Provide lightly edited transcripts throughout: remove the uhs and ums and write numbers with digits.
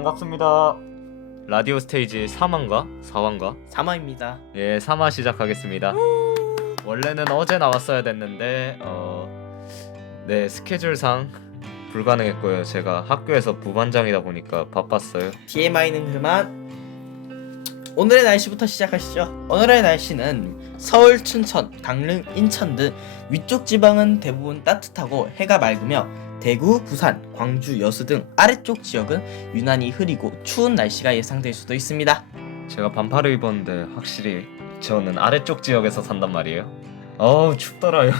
반갑습니다. 라디오 스테이지 3화인가? 4화인가? 3화입니다. 예, 3화 시작하겠습니다. 원래는 어제 나왔어야 됐는데 네, 스케줄상 불가능했고요. 제가 학교에서 부반장이다 보니까 바빴어요. TMI는 그만. 오늘의 날씨부터 시작하시죠. 오늘의 날씨는 서울, 춘천, 강릉, 인천 등 위쪽 지방은 대부분 따뜻하고 해가 맑으며 대구, 부산, 광주, 여수 등 아래쪽 지역은 유난히 흐리고 추운 날씨가 예상될 수도 있습니다. 제가 반팔을 입었는데 확실히 저는 아래쪽 지역에서 산단 말이에요. 어우, 춥더라요.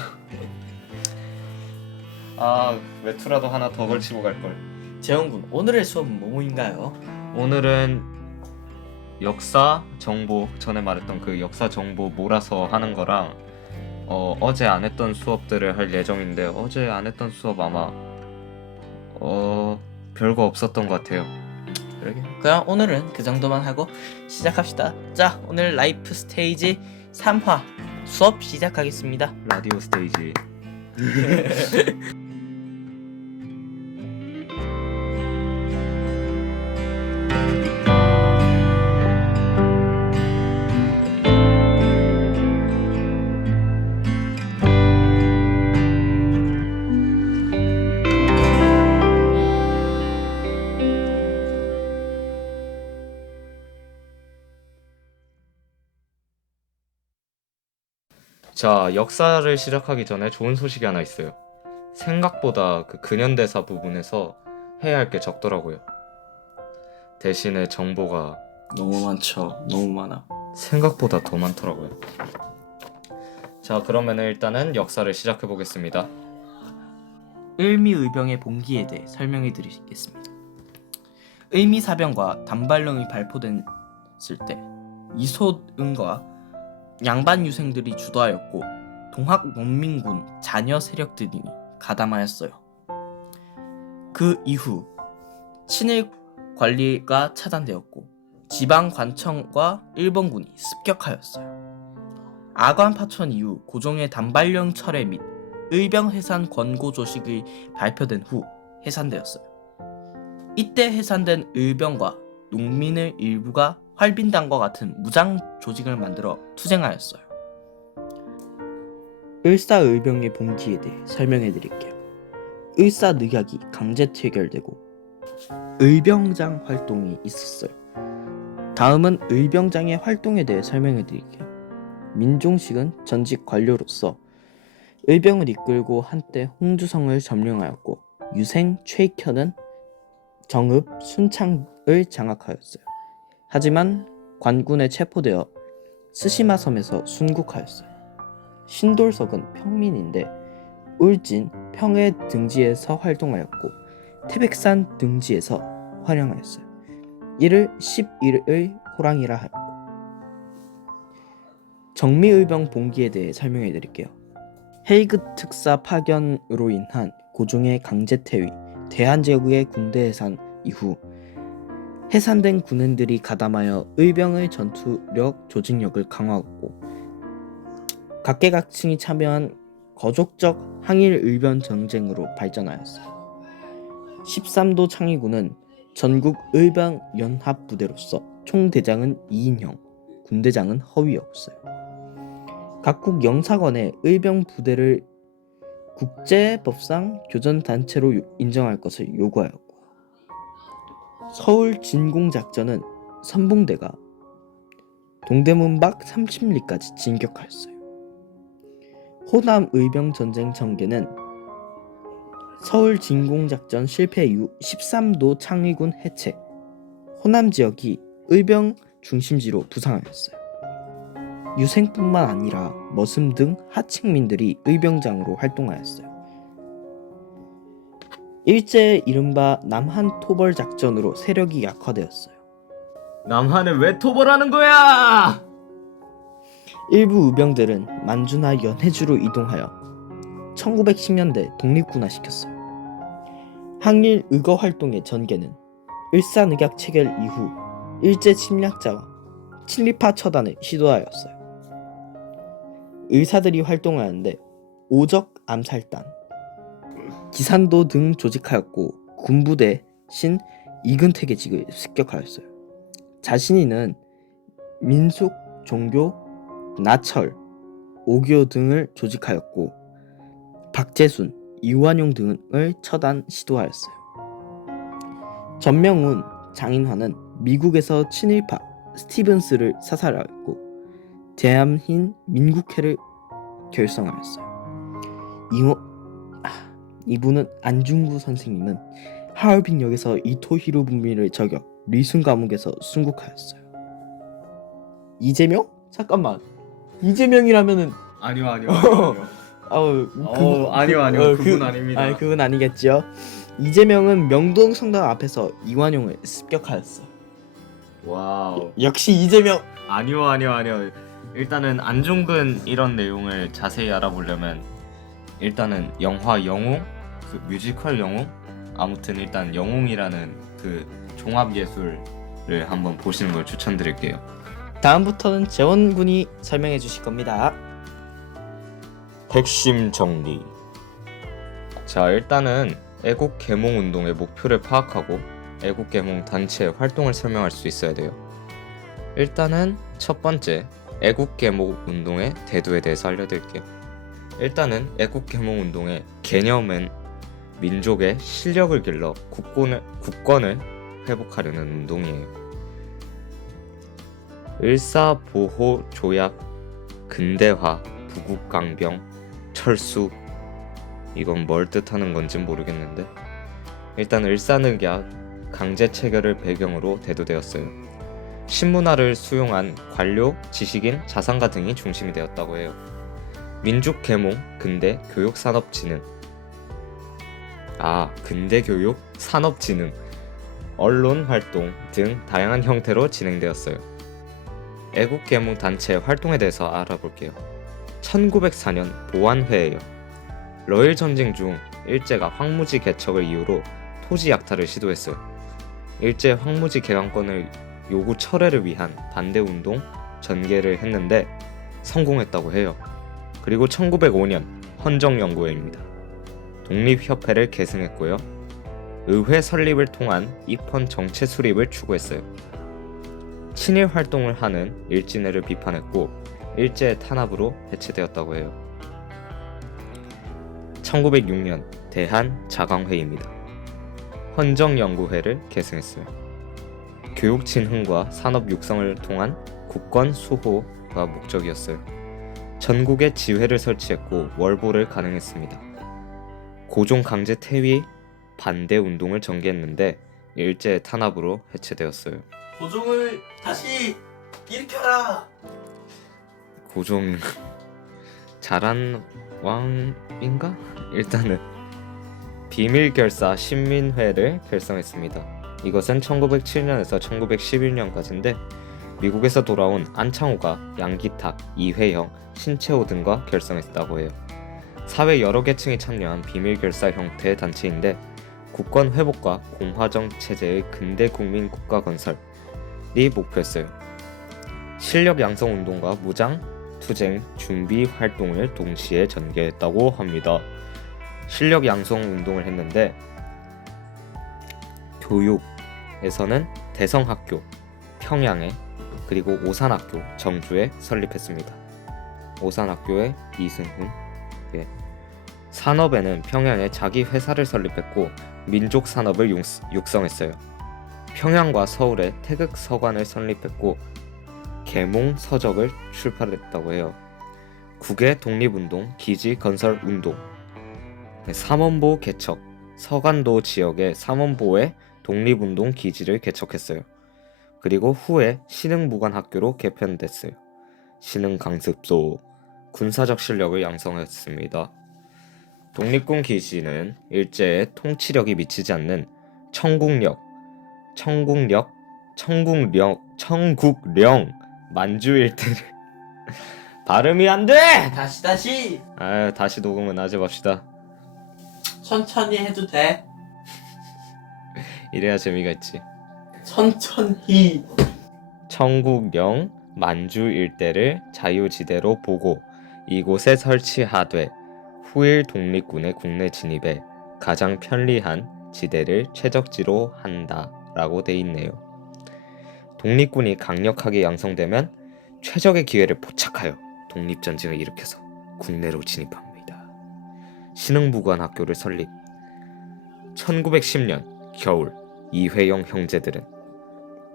아, 외투라도 하나 더 걸치고 갈걸. 재영군, 오늘의 수업은 뭐인가요? 오늘은 역사 정보, 전에 말했던 그 역사 정보 몰아서 하는 거랑 어제 안 했던 수업들을 할 예정인데, 어제 안 했던 수업 아마 별거 없었던 것 같아요. 그럼 오늘은 그 정도만 하고 시작합시다. 자, 오늘 라이프 스테이지 3화 수업 시작하겠습니다. 라디오 스테이지. 자, 역사를 시작하기 전에 좋은 소식이 하나 있어요. 생각보다 그 근현대사 부분에서 해야 할 게 적더라고요. 대신에 정보가 너무 많죠. 너무 많아. 생각보다 더 많더라고요. 자, 그러면 일단은 역사를 시작해 보겠습니다. 을미의병의 봉기에 대해 설명해 드리겠습니다. 을미사병과 단발령이 발표됐을 때 이소은과 양반 유생들이 주도하였고 동학농민군 잔여 세력들이 가담하였어요. 그 이후 친일 관리가 차단되었고 지방관청과 일본군이 습격하였어요. 아관 파천 이후 고종의 단발령 철회 및 의병 해산 권고 조식이 발표된 후 해산되었어요. 이때 해산된 의병과 농민의 일부가 활빈당과 같은 무장 조직을 만들어 투쟁하였어요. 을사의병의 봉기에 대해 설명해 드릴게요. 을사늑약이 강제 퇴결되고 의병장 활동이 있었어요. 다음은 의병장의 활동에 대해 설명해 드릴게요. 민종식은 전직 관료로서 의병을 이끌고 한때 홍주성을 점령하였고 유생 최익현은 정읍 순창을 장악하였어요. 하지만 관군에 체포되어 스시마 섬에서 순국하였어요. 신돌석은 평민인데 울진 평해 등지에서 활동하였고 태백산 등지에서 활용하였어요. 이를 11의 호랑이라 하였고, 정미의병 봉기에 대해 설명해 드릴게요. 헤이그 특사 파견으로 인한 고종의 강제 퇴위, 대한 지역의 군대 해산 이후 해산된 군인들이 가담하여 의병의 전투력, 조직력을 강화하고 각계각층이 참여한 거족적 항일 의병 전쟁으로 발전하였어요. 13도 창의군은 전국 의병 연합 부대로서 총대장은 2인형, 군대장은 허위였어요. 각국 영사관에 의병 부대를 국제법상 교전단체로 인정할 것을 요구하였고, 서울 진공작전은 선봉대가 동대문 밖 30리까지 진격하였어요. 호남 의병 전쟁 전개는 서울 진공작전 실패 이후 13도 창의군 해체, 호남 지역이 의병 중심지로 부상하였어요. 유생뿐만 아니라 머슴 등 하층민들이 의병장으로 활동하였어요. 일제 이른바 남한 토벌 작전으로 세력이 약화되었어요. 남한을 왜 토벌하는 거야? 일부 의병들은 만주나 연해주로 이동하여 1910년대 독립군화시켰어요. 항일 의거 활동의 전개는 을사늑약 체결 이후 일제 침략자와 친일파 처단을 시도하였어요. 의사들이 활동하였는데 오적 암살단, 기산도 등 조직하였고 군부 대신 이근택의직을 습격하였어요. 자신이는 민속, 종교, 나철, 오교 등을 조직하였고 박재순, 이완용 등을 처단 시도하였어요. 전명훈, 장인환은 미국에서 친일파 스티븐스를 사살하였고 대한민 민국회를 결성하였어요. 이분은 안중구 선생님은 하얼빈역에서 이토 히로부미를 저격 리순 감옥에서 순국하였어요. 이재명? 잠깐만. 이재명이라면은 아니요. 아니요. 그분 아닙니다. 아니 그건 아니겠죠. 이재명은 명동 성당 앞에서 이완용을 습격하였어. 와우. 역시 이재명. 아니요. 일단은 안중근 이런 내용을 자세히 알아보려면 일단은 영화 영웅, 그 뮤지컬 영웅, 아무튼 일단 영웅이라는 그 종합 예술을 한번 보시는 걸 추천드릴게요. 다음부터는 재원 군이 설명해 주실 겁니다. 핵심 정리. 자, 일단은 애국 계몽 운동의 목표를 파악하고 애국 계몽 단체의 활동을 설명할 수 있어야 돼요. 일단은 첫 번째, 애국 계몽 운동의 대두에 대해서 알려드릴게요. 일단은 애국 계몽 운동의 개념은 민족의 실력을 길러 국권을 회복하려는 운동이에요. 을사보호조약, 근대화, 부국강병, 철수, 이건 뭘 뜻하는 건지 모르겠는데 일단 을사늑약, 강제체결을 배경으로 대두되었어요. 신문화를 수용한 관료, 지식인, 자산가 등이 중심이 되었다고 해요. 민족계몽, 근대교육산업진흥, 근대교육산업진흥, 언론활동 등 다양한 형태로 진행되었어요. 애국계몽 단체의 활동에 대해서 알아볼게요. 1904년 보안회예요. 러일 전쟁 중 일제가 황무지 개척을 이유로 토지 약탈을 시도했어요. 일제 황무지 개강권을 요구 철회를 위한 반대운동 전개를 했는데 성공했다고 해요. 그리고 1905년 헌정연구회입니다. 독립협회를 계승했고요. 의회 설립을 통한 입헌 정체 수립을 추구했어요. 친일 활동을 하는 일진회를 비판했고 일제 탄압으로 해체되었다고 해요. 1906년 대한자강회입니다. 헌정연구회를 계승했어요. 교육 진흥과 산업 육성을 통한 국권 수호가 목적이었어요. 전국에 지회를 설치했고 월보를 가능했습니다. 고종 강제 퇴위 반대 운동을 전개했는데 일제 탄압으로 해체되었어요. 고종을 다시 일으켜라. 고종 잘한 왕인가? 일단은 비밀결사 신민회를 결성했습니다. 이것은 1907년에서 1911년까지인데 미국에서 돌아온 안창호가 양기탁, 이회영, 신채호 등과 결성했다고 해요. 사회 여러 계층이 참여한 비밀결사 형태의 단체인데 국권 회복과 공화정 체제의 근대 국민 국가 건설이 목표였어요. 실력 양성 운동과 무장, 투쟁, 준비 활동을 동시에 전개했다고 합니다. 실력 양성 운동을 했는데 교육에서는 대성학교, 평양에 그리고 오산학교, 정주에 설립했습니다. 오산학교의 이승훈, 산업에는 평양에 자기 회사를 설립했고 민족 산업을 육성했어요. 평양과 서울에 태극 서관을 설립했고 계몽 서적을 출판했다고 해요. 국외 독립운동, 기지 건설 운동, 삼원보 개척, 서간도 지역의 삼원보에 독립운동 기지를 개척했어요. 그리고 후에 신흥무관학교로 개편됐어요. 신흥강습소, 군사적 실력을 양성했습니다. 독립군 기지는 일제의 통치력이 미치지 않는 청국령, 만주 일대를 발음이 안 돼! 다시 다시 녹음은 하지 맙시다. 천천히 해도 돼. 이래야 재미가 있지. 천천히. 청국령 만주 일대를 자유지대로 보고 이곳에 설치하되 후일 독립군의 국내 진입에 가장 편리한 지대를 최적지로 한다. 라고 돼 있네요. 독립군이 강력하게 양성되면 최적의 기회를 포착하여 독립전쟁을 일으켜서 국내로 진입합니다. 신흥무관학교를 설립. 1910년 겨울 이회영 형제들은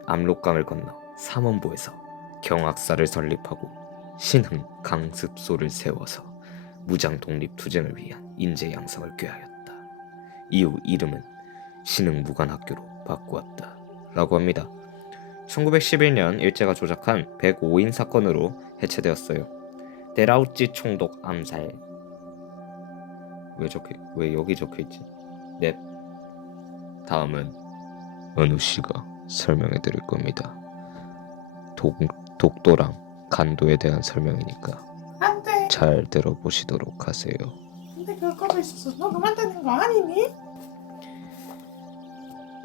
압록강을 건너 삼원보에서 경학사를 설립하고 신흥 강습소를 세워서 무장 독립 투쟁을 위한 인재 양성을 꾀하였다. 이후 이름은 신흥무관학교로 바꾸었다 라고 합니다. 1911년 일제가 조작한 105인 사건으로 해체되었어요. 데라우찌 총독 암살. 왜 여기 적혀있지? 넵. 다음은 은우씨가 설명해 드릴 겁니다. 독도랑 간도에 대한 설명이니까 안돼. 잘 들어보시도록 하세요. 근데 그거도 있어서 너가 만드는 거 아니니?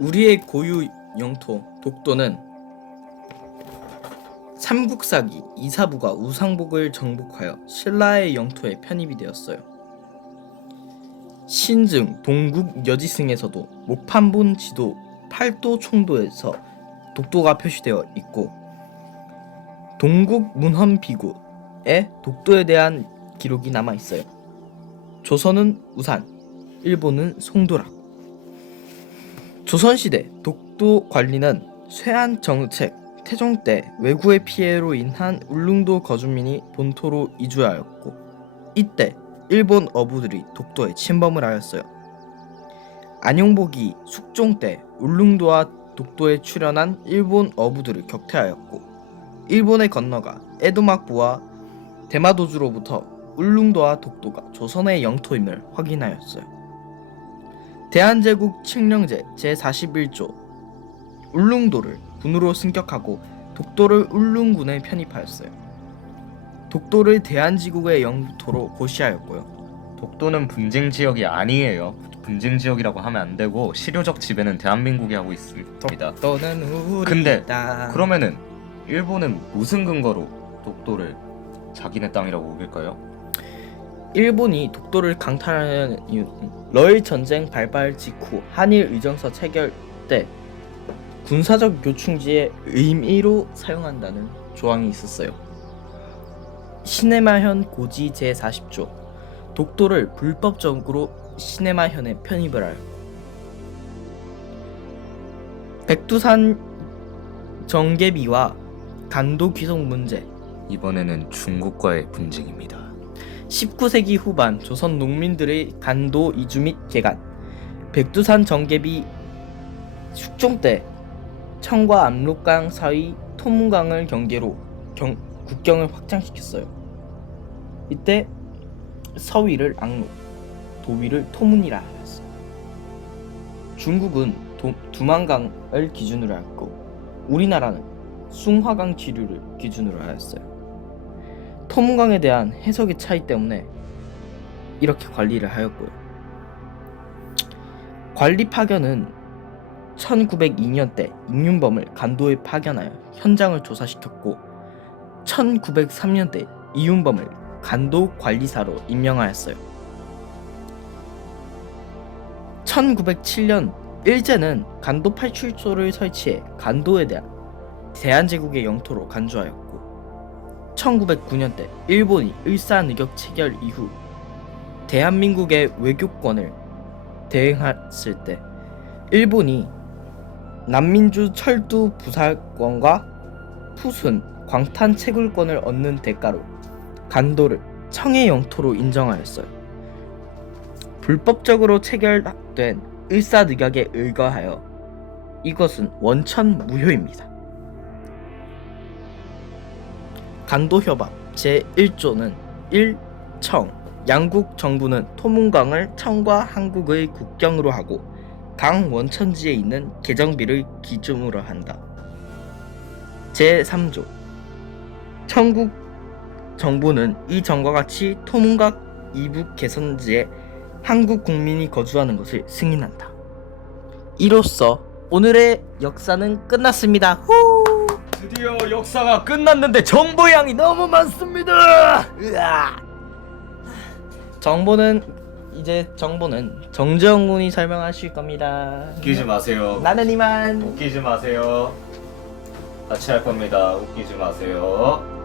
우리의 고유 영토 독도는 삼국사기 이사부가 우상복을 정복하여 신라의 영토에 편입이 되었어요. 신증 동국 여지승에서도 목판본 지도 8도 총도에서 독도가 표시되어 있고 동국 문헌비구에 독도에 대한 기록이 남아 있어요. 조선은 우산, 일본은 송도락. 조선시대 독도 관리는 쇠한 정책 태종 때 왜구의 피해로 인한 울릉도 거주민이 본토로 이주하였고 이때 일본 어부들이 독도에 침범을 하였어요. 안용복이 숙종 때 울릉도와 독도에 출현한 일본 어부들을 격퇴하였고 일본에 건너가 에도막부와 대마도주로부터 울릉도와 독도가 조선의 영토임을 확인하였어요. 대한제국 칙령제 제41조 울릉도를 군으로 승격하고 독도를 울릉군에 편입하였어요. 독도를 대한제국의 영토로 고시하였고요. 독도는 분쟁 지역이 아니에요. 분쟁 지역이라고 하면 안 되고 실효적 지배는 대한민국이 하고 있습니다. 독도는 우리다. 근데 그러면은 일본은 무슨 근거로 독도를 자기네 땅이라고 우길까요? 일본이 독도를 강탈하는 이유는 러일 전쟁 발발 직후 한일 의정서 체결 때 군사적 요충지의 의미로 사용한다는 조항이 있었어요. 시네마현 고지 제40조 독도를 불법적으로 시네마현에 편입을 하여 백두산 정계비와 간도 귀속 문제. 이번에는 중국과의 분쟁입니다. 19세기 후반 조선 농민들의 간도 이주 및 개간, 백두산 정계비 숙종 때 청과 압록강 사이 토문강을 경계로 국경을 확장시켰어요. 이때 서위를 악록, 도위를 토문이라 하였어요. 중국은 두만강을 기준으로 하였고 우리나라는 숭화강 지류를 기준으로 하였어요. 토문강에 대한 해석의 차이 때문에 이렇게 관리를 하였고요. 관리 파견은 1902년 때 임윤범을 간도에 파견하여 현장을 조사시켰고 1903년 때 이윤범을 간도 관리사로 임명하였어요. 1907년 일제는 간도 파출소를 설치해 간도에 대한 대한제국의 영토로 간주하였고 1909년 때 일본이 을사늑역 체결 이후 대한민국의 외교권을 대행했을 때 일본이 난민주 철도 부사권과 푸순 광탄 채굴권을 얻는 대가로 간도를 청의 영토로 인정하였어요. 불법적으로 체결된 을사늑약에 의거하여 이것은 원천 무효입니다. 간도협약 제1조는 1청 양국 정부는 토문강을 청과 한국의 국경으로 하고 강 원천지에 있는 개정비를 기준으로 한다. 제3조 청국 정부는 이 정과 같이 토문강 이북 개선지에 한국 국민이 거주하는 것을 승인한다. 이로써 오늘의 역사는 끝났습니다. 후! 드디어 역사가 끝났는데 정보량이 너무 많습니다. 정보는 이제 정보는 정재영 군이 설명하실 겁니다. 웃기지 마세요. 나는 이만. 웃기지 마세요. 같이 할 겁니다. 웃기지 마세요.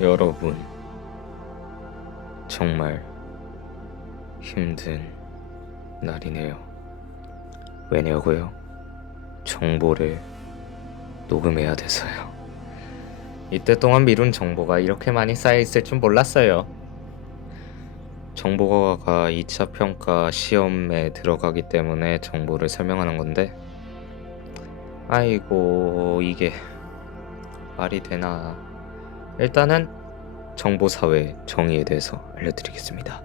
여러분, 정말 힘든 날이네요. 왜냐고요? 정보를 녹음해야 돼서요. 이때 동안 미룬 정보가 이렇게 많이 쌓여있을 줄 몰랐어요. 정보가 2차 평가 시험에 들어가기 때문에 정보를 설명하는 건데, 아이고, 이게 말이 되나. 일단은 정보사회의 정의에 대해서 알려드리겠습니다.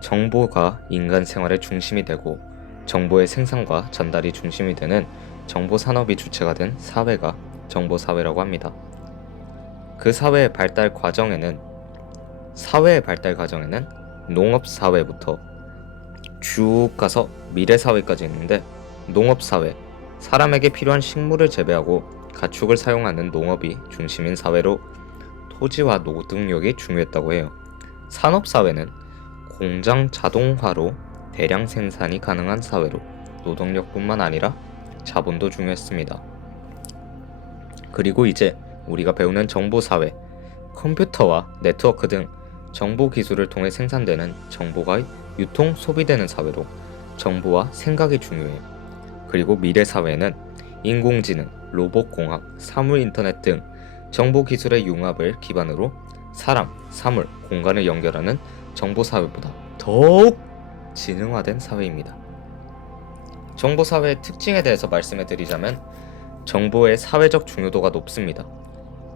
정보가 인간 생활의 중심이 되고 정보의 생산과 전달이 중심이 되는 정보산업이 주체가 된 사회가 정보사회라고 합니다. 그 사회의 발달 과정에는 농업사회부터 쭉 가서 미래사회까지 있는데, 농업사회, 사람에게 필요한 식물을 재배하고 가축을 사용하는 농업이 중심인 사회로 토지와 노동력이 중요했다고 해요. 산업사회는 공장 자동화로 대량 생산이 가능한 사회로 노동력뿐만 아니라 자본도 중요했습니다. 그리고 이제 우리가 배우는 정보사회, 컴퓨터와 네트워크 등 정보 기술을 통해 생산되는 정보가 유통, 소비되는 사회로 정보와 생각이 중요해요. 그리고 미래사회는 인공지능, 로봇공학, 사물인터넷 등 정보기술의 융합을 기반으로 사람, 사물, 공간을 연결하는 정보사회보다 더욱 지능화된 사회입니다. 정보사회의 특징에 대해서 말씀해드리자면, 정보의 사회적 중요도가 높습니다.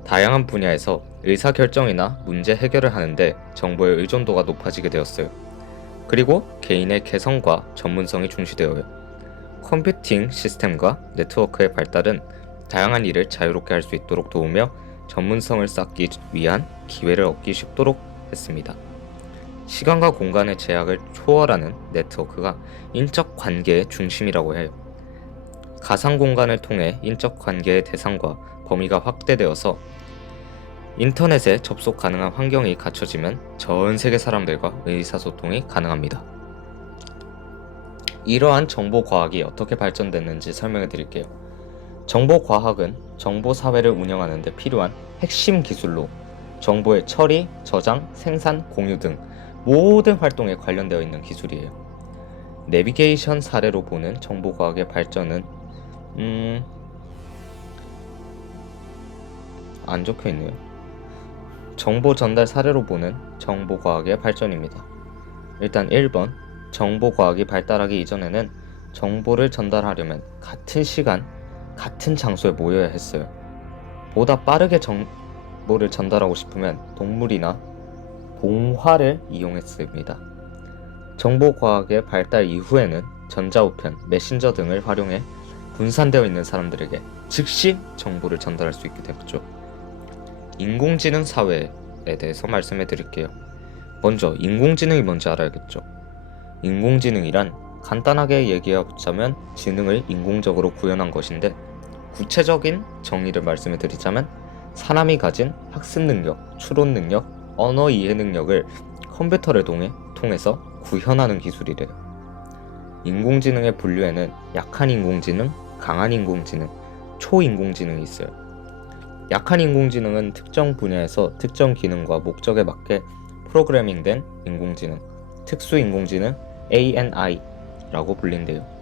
다양한 분야에서 의사결정이나 문제 해결을 하는데 정보의 의존도가 높아지게 되었어요. 그리고 개인의 개성과 전문성이 중시되어요. 컴퓨팅 시스템과 네트워크의 발달은 다양한 일을 자유롭게 할 수 있도록 도우며 전문성을 쌓기 위한 기회를 얻기 쉽도록 했습니다. 시간과 공간의 제약을 초월하는 네트워크가 인적 관계의 중심이라고 해요. 가상 공간을 통해 인적 관계의 대상과 범위가 확대되어서 인터넷에 접속 가능한 환경이 갖춰지면 전 세계 사람들과 의사소통이 가능합니다. 이러한 정보과학이 어떻게 발전됐는지 설명해 드릴게요. 정보과학은 정보사회를 운영하는 데 필요한 핵심 기술로 정보의 처리, 저장, 생산, 공유 등 모든 활동에 관련되어 있는 기술이에요. 내비게이션 사례로 보는 정보과학의 발전은 안 적혀있네요. 정보 전달 사례로 보는 정보과학의 발전입니다. 일단 1번, 정보과학이 발달하기 이전에는 정보를 전달하려면 같은 시간, 같은 장소에 모여야 했어요. 보다 빠르게 정보를 전달하고 싶으면 동물이나 봉화를 이용했습니다. 정보과학의 발달 이후에는 전자우편, 메신저 등을 활용해 분산되어 있는 사람들에게 즉시 정보를 전달할 수 있게 되었죠. 인공지능 사회에 대해서 말씀해 드릴게요. 먼저 인공지능이 뭔지 알아야겠죠. 인공지능이란 간단하게 얘기하자면 지능을 인공적으로 구현한 것인데, 구체적인 정의를 말씀해 드리자면 사람이 가진 학습 능력, 추론 능력, 언어 이해 능력을 컴퓨터를 통해서 구현하는 기술이래요. 인공지능의 분류에는 약한 인공지능, 강한 인공지능, 초인공지능이 있어요. 약한 인공지능은 특정 분야에서 특정 기능과 목적에 맞게 프로그래밍된 인공지능, 특수 인공지능, ANI라고 불린대요.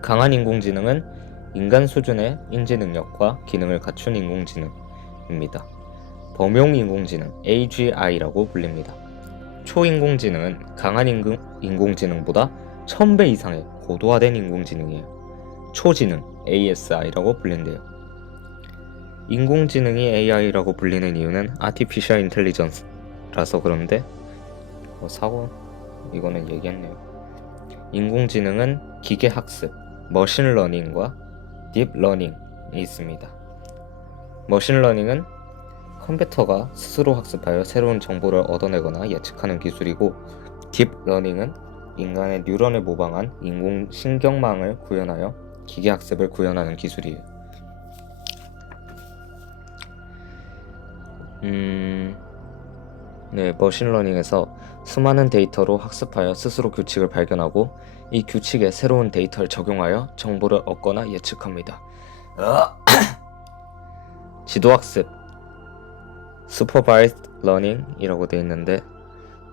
강한 인공지능은 인간 수준의 인지 능력과 기능을 갖춘 인공지능입니다. 범용 인공지능, AGI라고 불립니다. 초인공지능은 강한 인공지능보다 1000배 이상의 고도화된 인공지능이에요. 초지능, ASI라고 불린대요. 인공지능이 AI라고 불리는 이유는 Artificial Intelligence라서 그런데 사고 이거는 얘기했네요. 인공지능은 기계학습, 머신러닝과 딥러닝이 있습니다. 머신러닝은 컴퓨터가 스스로 학습하여 새로운 정보를 얻어내거나 예측하는 기술이고, 딥러닝은 인간의 뉴런을 모방한 인공신경망을 구현하여 기계학습을 구현하는 기술이에요. 머신러닝에서 수많은 데이터로 학습하여 스스로 규칙을 발견하고 이 규칙에 새로운 데이터를 적용하여 정보를 얻거나 예측합니다. 지도학습, Supervised Learning이라고 되어 있는데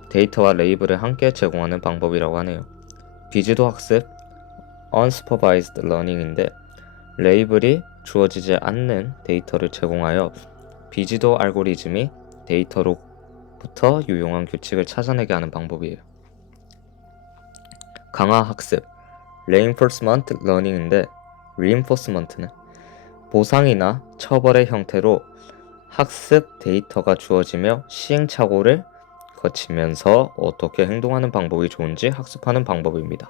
데이터와 레이블을 함께 제공하는 방법이라고 하네요. 비지도학습, Unsupervised Learning인데 레이블이 주어지지 않는 데이터를 제공하여 비지도 알고리즘이 데이터로부터 유용한 규칙을 찾아내게 하는 방법이에요. 강화학습, Reinforcement Learning인데 Reinforcement는 보상이나 처벌의 형태로 학습 데이터가 주어지며 시행착오를 거치면서 어떻게 행동하는 방법이 좋은지 학습하는 방법입니다.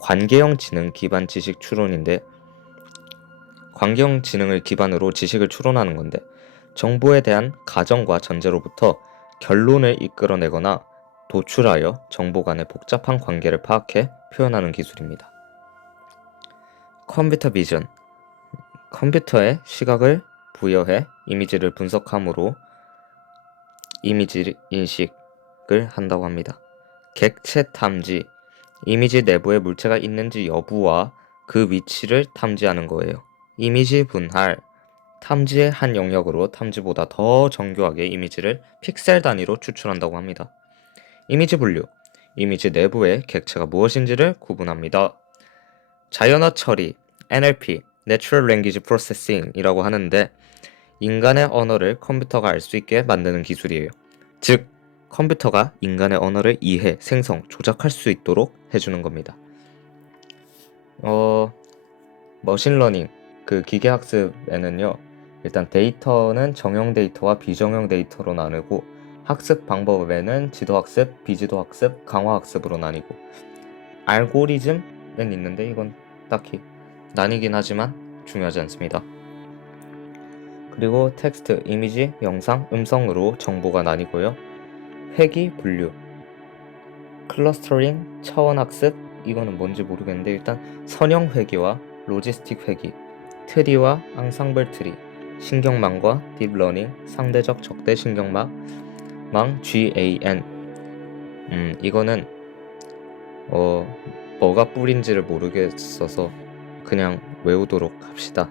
관계형 지능 기반 지식 추론인데 관계형 지능을 기반으로 지식을 추론하는 건데 정보에 대한 가정과 전제로부터 결론을 이끌어내거나 도출하여 정보 간의 복잡한 관계를 파악해 표현하는 기술입니다. 컴퓨터 비전, 컴퓨터에 시각을 부여해 이미지를 분석함으로 이미지 인식을 한다고 합니다. 객체 탐지, 이미지 내부에 물체가 있는지 여부와 그 위치를 탐지하는 거예요. 이미지 분할, 탐지의 한 영역으로 탐지보다 더 정교하게 이미지를 픽셀 단위로 추출한다고 합니다. 이미지 분류, 이미지 내부의 객체가 무엇인지를 구분합니다. 자연어 처리, NLP, Natural Language Processing이라고 하는데 인간의 언어를 컴퓨터가 알 수 있게 만드는 기술이에요. 즉, 컴퓨터가 인간의 언어를 이해, 생성, 조작할 수 있도록 해주는 겁니다. 머신러닝, 그 기계학습에는요, 일단 데이터는 정형 데이터와 비정형 데이터로 나누고 학습 방법에는 지도학습, 비지도학습, 강화학습으로 나뉘고 알고리즘은 있는데 이건 딱히 나뉘긴 하지만 중요하지 않습니다. 그리고 텍스트, 이미지, 영상, 음성으로 정보가 나뉘고요. 회귀, 분류, 클러스터링, 차원학습, 이거는 뭔지 모르겠는데 일단 선형 회귀와 로지스틱 회귀, 트리와 앙상블 트리, 신경망과 딥러닝, 상대적 적대 신경망, GAN. 이거는 뭐가 뿔인지를 모르겠어서 그냥 외우도록 합시다.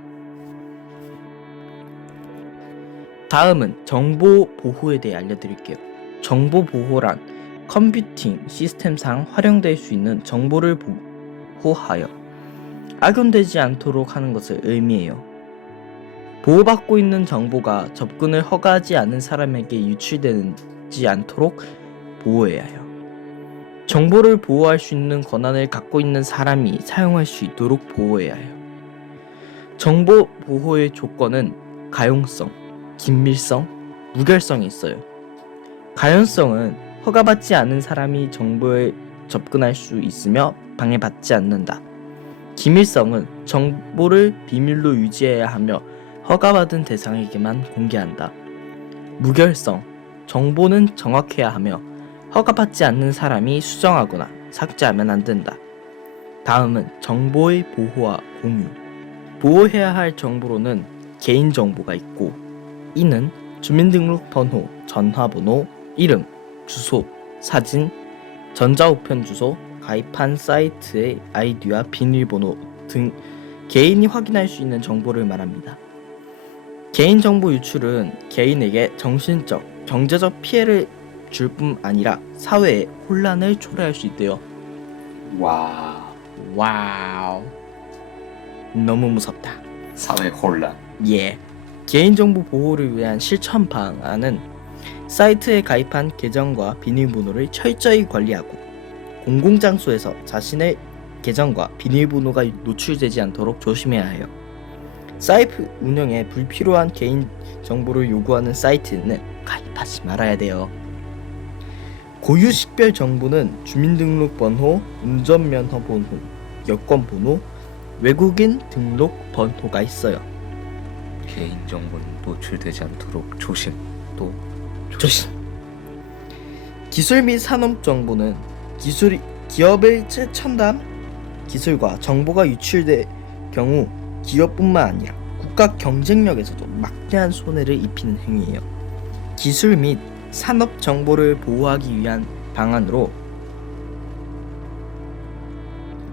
다음은 정보 보호에 대해 알려드릴게요. 정보 보호란 컴퓨팅 시스템상 활용될 수 있는 정보를 보호하여 악용되지 않도록 하는 것을 의미해요. 보호받고 있는 정보가 접근을 허가하지 않은 사람에게 유출되지 않도록 보호해야 해요. 정보를 보호할 수 있는 권한을 갖고 있는 사람이 사용할 수 있도록 보호해야 해요. 정보 보호의 조건은 가용성, 긴밀성, 무결성이 있어요. 가용성은 허가받지 않은 사람이 정보에 접근할 수 있으며 방해받지 않는다. 기밀성은 정보를 비밀로 유지해야 하며 허가받은 대상에게만 공개한다. 무결성, 정보는 정확해야 하며 허가받지 않는 사람이 수정하거나 삭제하면 안 된다. 다음은 정보의 보호와 공유. 보호해야 할 정보로는 개인정보가 있고 이는 주민등록번호, 전화번호, 이름, 주소, 사진, 전자우편 주소, 가입한 사이트의 아이디와 비밀번호 등 개인이 확인할 수 있는 정보를 말합니다. 개인정보 유출은 개인에게 정신적, 경제적 피해를 줄 뿐 아니라 사회에 혼란을 초래할 수 있대요. 와우. 너무 무섭다. 사회 혼란. 예. 개인정보 보호를 위한 실천 방안은 사이트에 가입한 계정과 비밀번호를 철저히 관리하고 공공장소에서 자신의 계정과 비밀번호가 노출되지 않도록 조심해야 해요. 사이트 운영에 불필요한 개인정보를 요구하는 사이트는 가입하지 말아야 돼요. 고유 식별 정보는 주민등록번호, 운전면허번호, 여권번호, 외국인 등록 번호가 있어요. 개인정보는 노출되지 않도록 조심. 또 조심. 기술 및 산업 정보는 기업의 최첨단 기술과 정보가 유출될 경우 기업뿐만 아니라 국가 경쟁력에서도 막대한 손해를 입히는 행위예요. 기술 및 산업 정보를 보호하기 위한 방안으로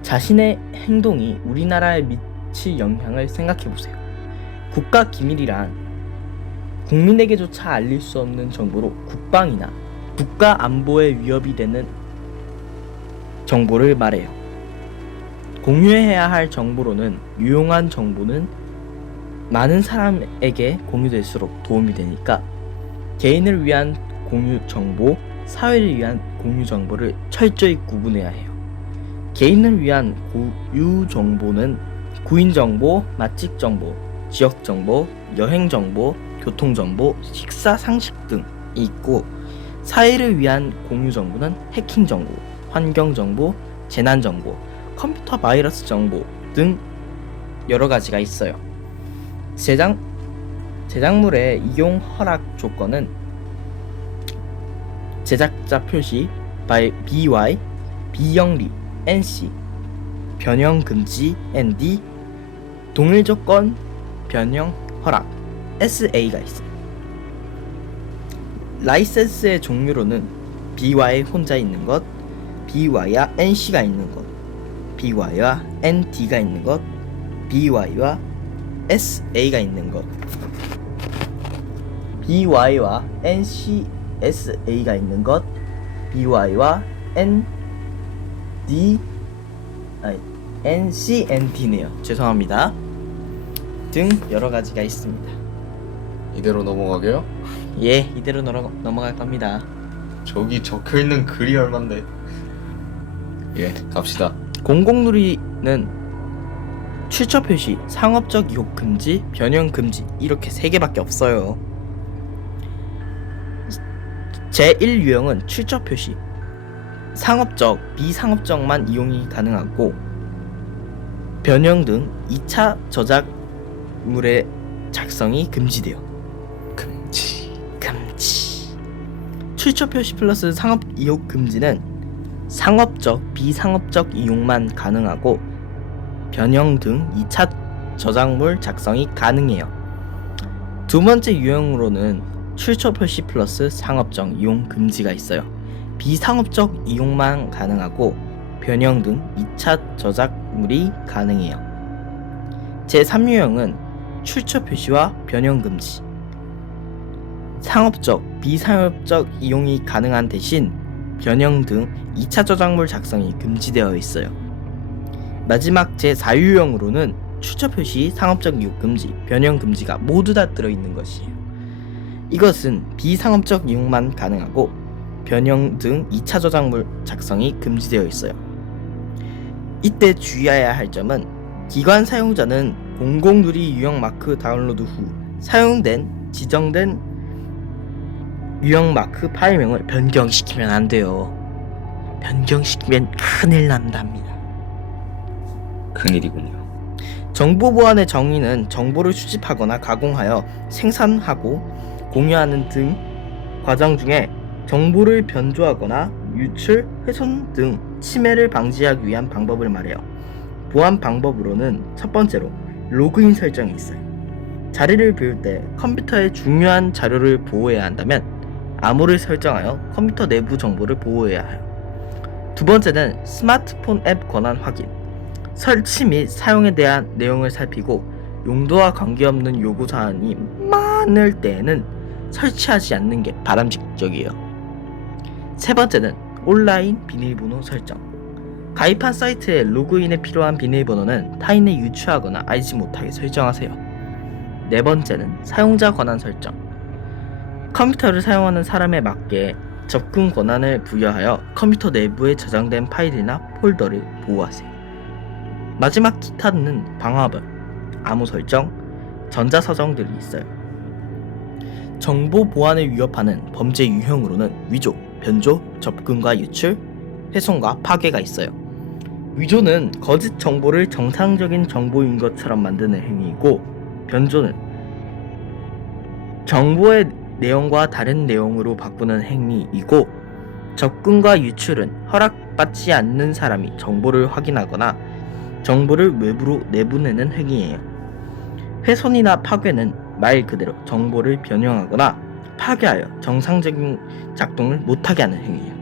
자신의 행동이 우리나라에 미칠 영향을 생각해 보세요. 국가 기밀이란 국민에게조차 알릴 수 없는 정보로 국방이나 국가 안보에 위협이 되는 정보를 말해요. 공유해야 할 정보로는 유용한 정보는 많은 사람에게 공유될수록 도움이 되니까 개인을 위한 공유 정보, 사회를 위한 공유 정보를 철저히 구분해야 해요. 개인을 위한 고유 정보는 구인 정보, 맛집 정보, 지역 정보, 여행 정보, 교통 정보, 식사 상식 등이 있고, 사회를 위한 공유 정보는 해킹 정보, 환경 정보, 재난 정보, 컴퓨터 바이러스 정보 등 여러 가지가 있어요. 제작물의 이용 허락 조건은 제작자 표시 BY, 비영리 NC, 변형 금지 ND, 동일 조건 변형 허락 SA가 있어요. 라이센스의 종류로는 BY 혼자 있는 것, BY와 NC가 있는 것, BY와 ND가 있는 것, BY와 SA가 있는 것, BY와 NCSA가 있는 것, BY와 NCND네요. 죄송합니다. 등 여러 가지가 있습니다. 이대로 넘어가게요? 예, 이대로 넘어갈 겁니다. 저기 적혀있는 글이 얼만데. 예, 갑시다. 공공누리는 출처 표시, 상업적 이용 금지, 변형 금지 이렇게 3개밖에 없어요. 제1유형은 출처 표시, 상업적, 비상업적만 이용이 가능하고 변형 등 2차 저작물의 작성이 금지돼요. 금지. 출처 표시 플러스 상업 이용 금지는 상업적, 비상업적 이용만 가능하고 변형 등 2차 저작물 작성이 가능해요. 두 번째 유형으로는 출처 표시 플러스 상업적 이용 금지가 있어요. 비상업적 이용만 가능하고 변형 등 2차 저작물이 가능해요. 제3유형은 출처 표시와 변형 금지, 상업적, 비상업적 이용이 가능한 대신 변형 등 2차 저작물 작성이 금지되어 있어요. 마지막 제4유형으로는 출처 표시, 상업적 이용 금지, 변형 금지가 모두 다 들어있는 것이에요. 이것은 비상업적 이용만 가능하고 변형 등 2차 저작물 작성이 금지되어 있어요. 이때 주의해야 할 점은 기관 사용자는 공공누리 유형 마크 다운로드 후 사용된 지정된 유형 마크 파일명을 변경시키면 안 돼요. 변경시키면 큰일 난답니다. 큰일이군요. 정보 보안의 정의는 정보를 수집하거나 가공하여 생산하고 공유하는 등 과정 중에 정보를 변조하거나 유출, 훼손 등 침해를 방지하기 위한 방법을 말해요. 보안 방법으로는 첫 번째로 로그인 설정이 있어요. 자리를 비울 때 컴퓨터의 중요한 자료를 보호해야 한다면 암호를 설정하여 컴퓨터 내부 정보를 보호해야 해요. 두 번째는 스마트폰 앱 권한 확인, 설치 및 사용에 대한 내용을 살피고 용도와 관계없는 요구사항이 많을 때에는 설치하지 않는 게 바람직적이에요. 세 번째는 온라인 비밀번호 설정. 가입한 사이트에 로그인에 필요한 비밀번호는 타인에 유추하거나 알지 못하게 설정하세요. 네 번째는 사용자 권한 설정. 컴퓨터를 사용하는 사람에 맞게 접근 권한을 부여하여 컴퓨터 내부에 저장된 파일이나 폴더를 보호하세요. 마지막 기타는 방화번, 암호 설정, 전자서정들이 있어요. 정보 보안을 위협하는 범죄 유형으로는 위조, 변조, 접근과 유출, 훼손과 파괴가 있어요. 위조는 거짓 정보를 정상적인 정보인 것처럼 만드는 행위이고, 변조는 정보의 내용과 다른 내용으로 바꾸는 행위이고, 접근과 유출은 허락받지 않는 사람이 정보를 확인하거나 정보를 외부로 내보내는 행위예요. 훼손이나 파괴는 말 그대로 정보를 변형하거나 파괴하여 정상적인 작동을 못하게 하는 행위예요.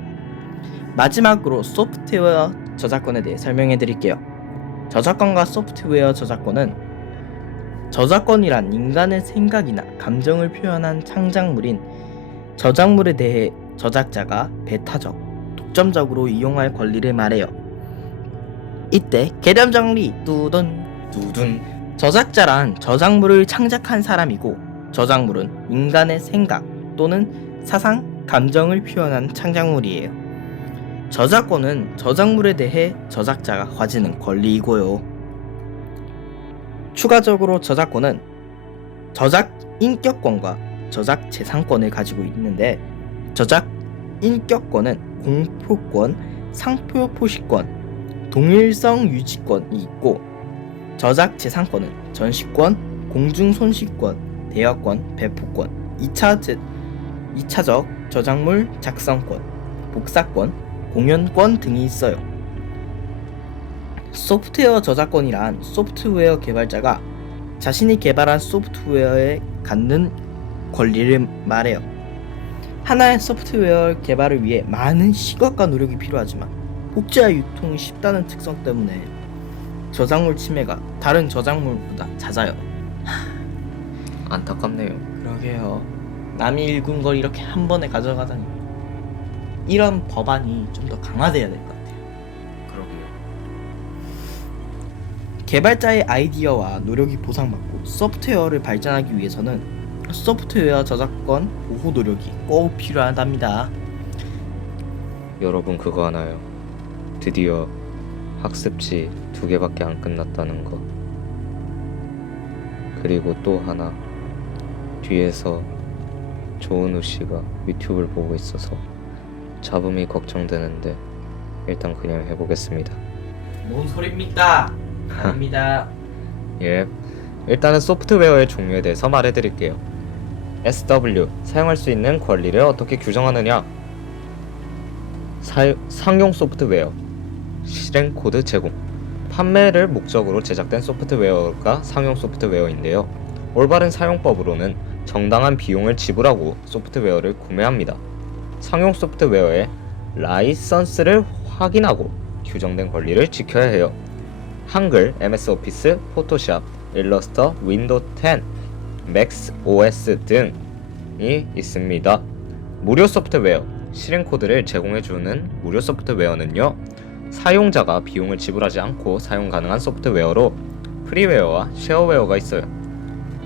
마지막으로 소프트웨어 저작권에 대해 설명해 드릴게요. 저작권과 소프트웨어 저작권은 저작권이란 인간의 생각이나 감정을 표현한 창작물인 저작물에 대해 저작자가 배타적, 독점적으로 이용할 권리를 말해요. 이때 개념 정리 두둔. 저작자란 저작물을 창작한 사람이고, 저작물은 인간의 생각 또는 사상, 감정을 표현한 창작물이에요. 저작권은 저작물에 대해 저작자가 가지는 권리이고요. 추가적으로 저작권은 저작 인격권과 저작 재산권을 가지고 있는데, 저작 인격권은 공표권, 상표 표시권, 동일성 유지권이 있고, 저작 재산권은 전시권, 공중손실권, 대여권, 배포권, 2차적 저작물 작성권, 복사권, 공연권 등이 있어요. 소프트웨어 저작권이란 소프트웨어 개발자가 자신이 개발한 소프트웨어에 갖는 권리를 말해요. 하나의 소프트웨어 개발을 위해 많은 시간과 노력이 필요하지만 복제와 유통이 쉽다는 특성 때문에 저작물 침해가 다른 저작물보다 잦아요. 안타깝네요. 그러게요. 남이 읽은 걸 이렇게 한 번에 가져가다니. 이런 법안이 좀 더 강화돼야 될 것 같아요. 그러게요. 개발자의 아이디어와 노력이 보상받고 소프트웨어를 발전하기 위해서는 소프트웨어 저작권 보호 노력이 꼭 필요하답니다. 여러분 그거 하나요? 드디어 학습지 2개밖에 안 끝났다는 거. 그리고 또 하나, 뒤에서 조은우 씨가 유튜브를 보고 있어서 잡음이 걱정되는데 일단 그냥 해보겠습니다. 뭔 소리입니까? 아닙니다. 예, 일단은 소프트웨어의 종류에 대해서 말해드릴게요. SW, 사용할 수 있는 권리를 어떻게 규정하느냐? 상용 소프트웨어, 실행 코드 제공, 판매를 목적으로 제작된 소프트웨어가 상용 소프트웨어인데요. 올바른 사용법으로는 정당한 비용을 지불하고 소프트웨어를 구매합니다. 상용 소프트웨어의 라이선스를 확인하고 규정된 권리를 지켜야 해요. 한글, MS 오피스, 포토샵, 일러스터, 윈도우 10, 맥스 OS 등이 있습니다. 무료 소프트웨어, 실행 코드를 제공해주는 무료 소프트웨어는요, 사용자가 비용을 지불하지 않고 사용 가능한 소프트웨어로 프리웨어와 쉐어웨어가 있어요.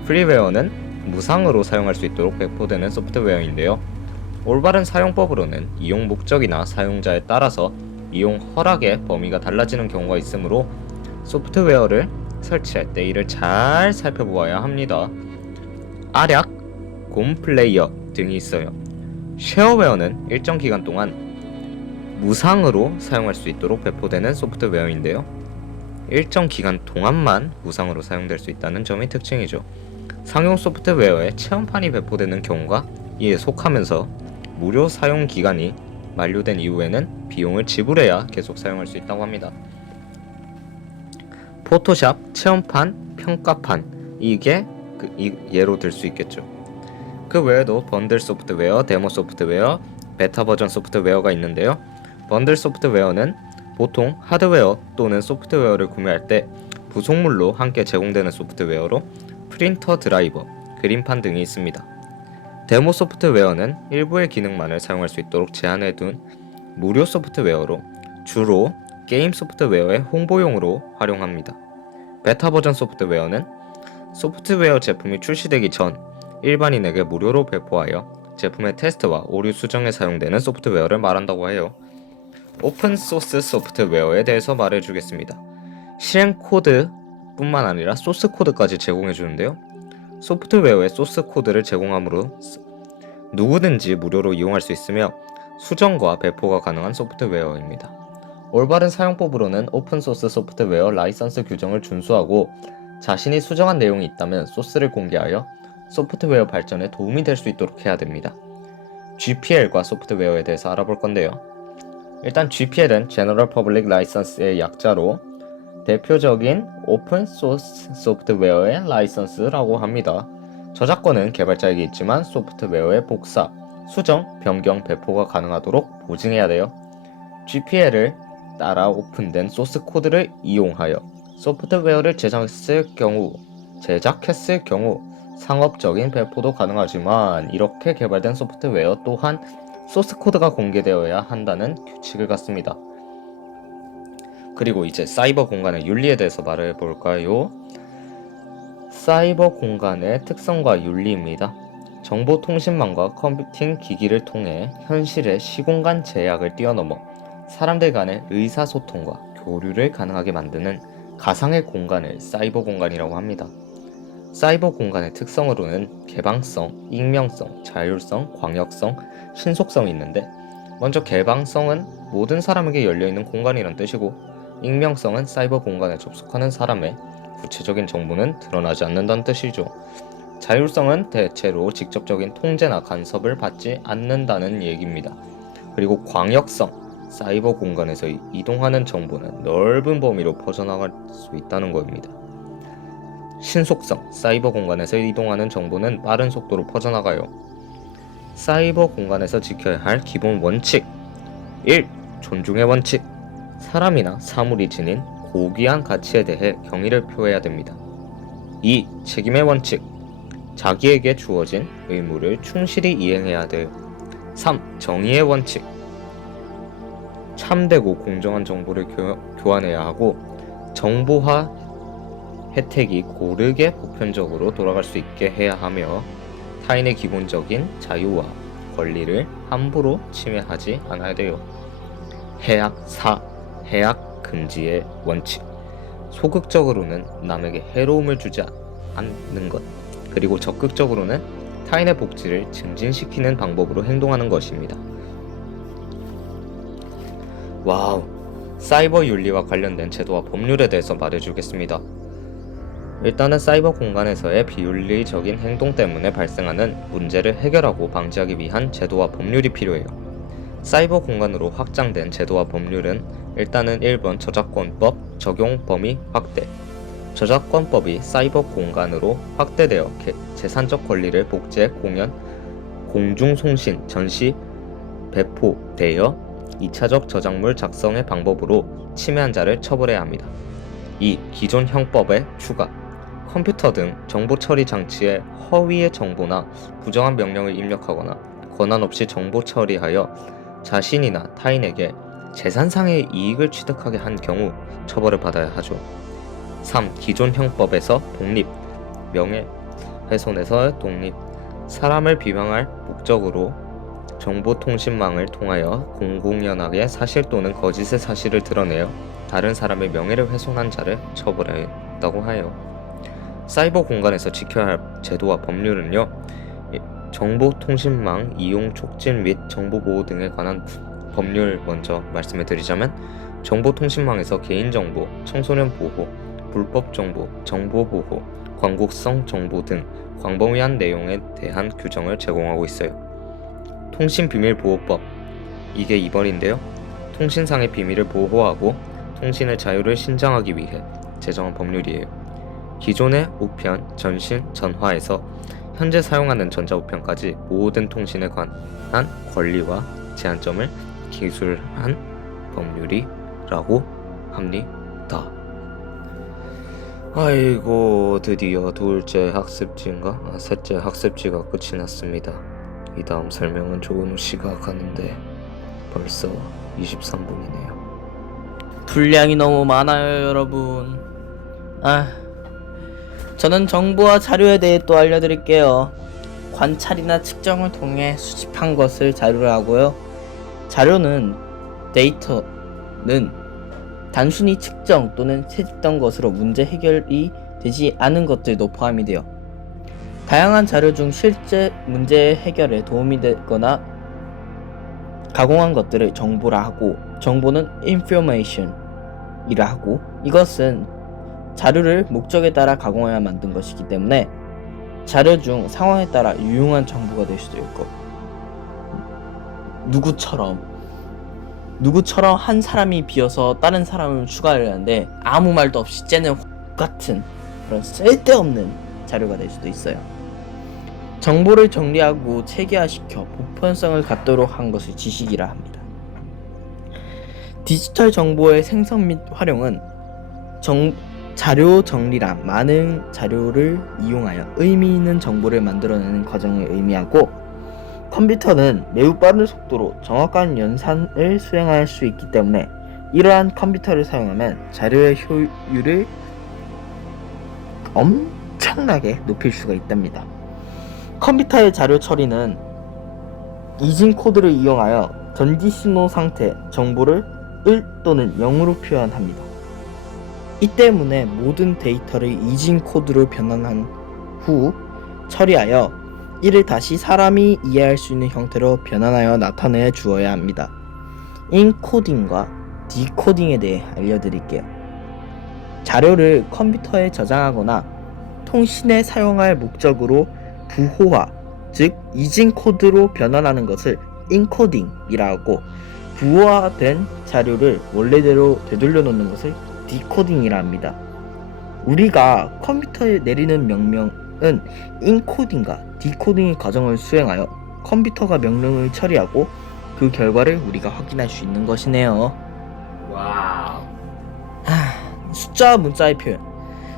프리웨어는 무상으로 사용할 수 있도록 배포되는 소프트웨어인데요. 올바른 사용법으로는 이용 목적이나 사용자에 따라서 이용 허락의 범위가 달라지는 경우가 있으므로 소프트웨어를 설치할 때 이를 잘 살펴보아야 합니다. 알약, 곰 플레이어 등이 있어요. 쉐어웨어는 일정 기간 동안 무상으로 사용할 수 있도록 배포되는 소프트웨어인데요. 일정 기간 동안만 무상으로 사용될 수 있다는 점이 특징이죠. 상용 소프트웨어에 체험판이 배포되는 경우가 이에 속하면서 무료 사용 기간이 만료된 이후에는 비용을 지불해야 계속 사용할 수 있다고 합니다. 포토샵, 체험판, 평가판, 이게 예로 들 수 있겠죠. 그 외에도 번들 소프트웨어, 데모 소프트웨어, 베타 버전 소프트웨어가 있는데요. 번들 소프트웨어는 보통 하드웨어 또는 소프트웨어를 구매할 때 부속물로 함께 제공되는 소프트웨어로 프린터 드라이버, 그림판 등이 있습니다. 데모 소프트웨어는 일부의 기능만을 사용할 수 있도록 제한해둔 무료 소프트웨어로 주로 게임 소프트웨어의 홍보용으로 활용합니다. 베타 버전 소프트웨어는 소프트웨어 제품이 출시되기 전 일반인에게 무료로 배포하여 제품의 테스트와 오류 수정에 사용되는 소프트웨어를 말한다고 해요. 오픈소스 소프트웨어에 대해서 말해주겠습니다. 실행 코드 뿐만 아니라 소스 코드까지 제공해주는데요. 소프트웨어의 소스 코드를 제공함으로 누구든지 무료로 이용할 수 있으며 수정과 배포가 가능한 소프트웨어입니다. 올바른 사용법으로는 오픈소스 소프트웨어 라이선스 규정을 준수하고 자신이 수정한 내용이 있다면 소스를 공개하여 소프트웨어 발전에 도움이 될 수 있도록 해야 됩니다. GPL과 소프트웨어에 대해서 알아볼 건데요. 일단 GPL은 General Public License의 약자로 대표적인 오픈 소스 소프트웨어의 라이선스라고 합니다. 저작권은 개발자에게 있지만 소프트웨어의 복사, 수정, 변경, 배포가 가능하도록 보증해야 돼요. GPL을 따라 오픈된 소스 코드를 이용하여 소프트웨어를 제작했을 경우 상업적인 배포도 가능하지만 이렇게 개발된 소프트웨어 또한 소스 코드가 공개되어야 한다는 규칙을 갖습니다. 그리고 이제 사이버 공간의 윤리에 대해서 말해 볼까요? 사이버 공간의 특성과 윤리입니다. 정보통신망과 컴퓨팅 기기를 통해 현실의 시공간 제약을 뛰어넘어 사람들 간의 의사소통과 교류를 가능하게 만드는 가상의 공간을 사이버 공간이라고 합니다. 사이버 공간의 특성으로는 개방성, 익명성, 자율성, 광역성, 신속성이 있는데 먼저 개방성은 모든 사람에게 열려있는 공간이란 뜻이고 익명성은 사이버 공간에 접속하는 사람의 구체적인 정보는 드러나지 않는다는 뜻이죠. 자율성은 대체로 직접적인 통제나 간섭을 받지 않는다는 얘기입니다. 그리고 광역성, 사이버 공간에서 이동하는 정보는 넓은 범위로 퍼져나갈 수 있다는 겁니다. 신속성, 사이버 공간에서 이동하는 정보는 빠른 속도로 퍼져나가요. 사이버 공간에서 지켜야 할 기본 원칙 1. 존중의 원칙. 사람이나 사물이 지닌 고귀한 가치에 대해 경의를 표해야 됩니다. 2. 책임의 원칙. 자기에게 주어진 의무를 충실히 이행해야 돼요. 3. 정의의 원칙. 참되고 공정한 정보를 교환해야 하고 정보화 혜택이 고르게 보편적으로 돌아갈 수 있게 해야 하며 타인의 기본적인 자유와 권리를 함부로 침해하지 않아야 돼요. 해악 금지의 원칙. 소극적으로는 남에게 해로움을 주지 않는 것, 그리고 적극적으로는 타인의 복지를 증진시키는 방법으로 행동하는 것입니다. 와우, 사이버 윤리와 관련된 제도와 법률에 대해서 말해주겠습니다. 일단은 사이버 공간에서의 비윤리적인 행동 때문에 발생하는 문제를 해결하고 방지하기 위한 제도와 법률이 필요해요. 사이버 공간으로 확장된 제도와 법률은 일단은 1번 저작권법 적용 범위 확대. 저작권법이 사이버 공간으로 확대되어 재산적 권리를 복제, 공연, 공중송신, 전시, 배포되어 2차적 저작물 작성의 방법으로 침해한 자를 처벌해야 합니다. 2. 기존 형법의 추가. 컴퓨터 등 정보 처리 장치에 허위의 정보나 부정한 명령을 입력하거나 권한 없이 정보 처리하여 자신이나 타인에게 재산상의 이익을 취득하게 한 경우 처벌을 받아야 하죠. 3. 기존 형법에서 독립. 명예훼손에서 독립. 사람을 비방할 목적으로 정보통신망을 통하여 공공연하게 사실 또는 거짓의 사실을 드러내어 다른 사람의 명예를 훼손한 자를 처벌했다고 해요. 사이버 공간에서 지켜야 할 제도와 법률은요, 정보통신망 이용 촉진 및 정보보호 등에 관한 법률 먼저 말씀해 드리자면 정보통신망에서 개인정보, 청소년 보호, 불법 정보, 정보보호, 광고성 정보 등 광범위한 내용에 대한 규정을 제공하고 있어요. 통신비밀보호법, 이게 2번인데요. 통신상의 비밀을 보호하고 통신의 자유를 신장하기 위해 제정한 법률이에요. 기존의 우편, 전신, 전화에서 현재 사용하는 전자우편까지 모든 통신에 관한 권리와 제한점을 기술한 법률이라고 합니다. 아이고, 드디어 셋째 학습지가 끝이 났습니다. 이 다음 설명은 조은우 씨가 가는데 벌써 23분이네요. 분량이 너무 많아요, 여러분. 저는 정보와 자료에 대해 또 알려드릴게요. 관찰이나 측정을 통해 수집한 것을 자료로 하고요. 데이터는 단순히 측정 또는 채집된 것으로 문제 해결이 되지 않은 것들도 포함이 돼요. 다양한 자료 중 실제 문제 해결에 도움이 되거나 가공한 것들을 정보라 하고, 정보는 information이라 하고, 이것은 자료를 목적에 따라 가공하여 만든 것이기 때문에 자료 중 상황에 따라 유용한 정보가 될 수도 있고, 누구처럼 한 사람이 비어서 다른 사람을 추가를 하는데 아무 말도 없이 째는 같은 그런 쓸데없는 자료가 될 수도 있어요. 정보를 정리하고 체계화시켜 보편성을 갖도록 한 것을 지식이라 합니다. 디지털 정보의 생성 및 활용은 자료 정리란 많은 자료를 이용하여 의미 있는 정보를 만들어내는 과정을 의미하고, 컴퓨터는 매우 빠른 속도로 정확한 연산을 수행할 수 있기 때문에 이러한 컴퓨터를 사용하면 자료의 효율을 엄청나게 높일 수가 있답니다. 컴퓨터의 자료 처리는 이진 코드를 이용하여 전기 신호 상태 정보를 1 또는 0으로 표현합니다. 이 때문에 모든 데이터를 이진 코드로 변환한 후 처리하여 이를 다시 사람이 이해할 수 있는 형태로 변환하여 나타내 주어야 합니다. 인코딩과 디코딩에 대해 알려드릴게요. 자료를 컴퓨터에 저장하거나 통신에 사용할 목적으로 부호화, 즉 이진 코드로 변환하는 것을 인코딩이라 하고, 부호화된 자료를 원래대로 되돌려 놓는 것을 디코딩이라 합니다. 우리가 컴퓨터에 내리는 명령은 인코딩과 디코딩의 과정을 수행하여 컴퓨터가 명령을 처리하고 그 결과를 우리가 확인할 수 있는 것이네요. 와우. 숫자와 문자의 표현.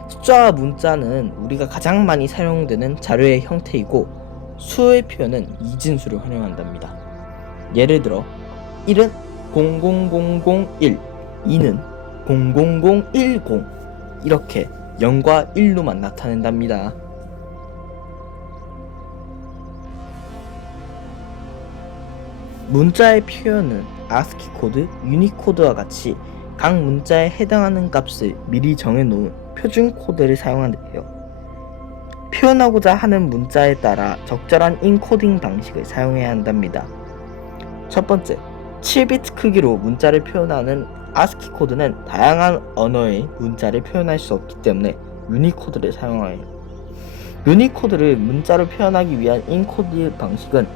숫자와 문자는 우리가 가장 많이 사용되는 자료의 형태이고, 수의 표현은 이진수를 활용한답니다. 예를 들어 1은 00001, 2는 00010 이렇게 0과 1로만 나타낸답니다. 문자의 표현은 아스키 코드, 유니코드와 같이 각 문자에 해당하는 값을 미리 정해놓은 표준 코드를 사용하는데요. 표현하고자 하는 문자에 따라 적절한 인코딩 방식을 사용해야 한답니다. 첫 번째, 7비트 크기로 문자를 표현하는 아스키 코드는 다양한 언어의 문자를 표현할 수 없기 때문에 유니코드를 사용해요. 유니코드를 문자로 표현하기 위한 인코드 방식은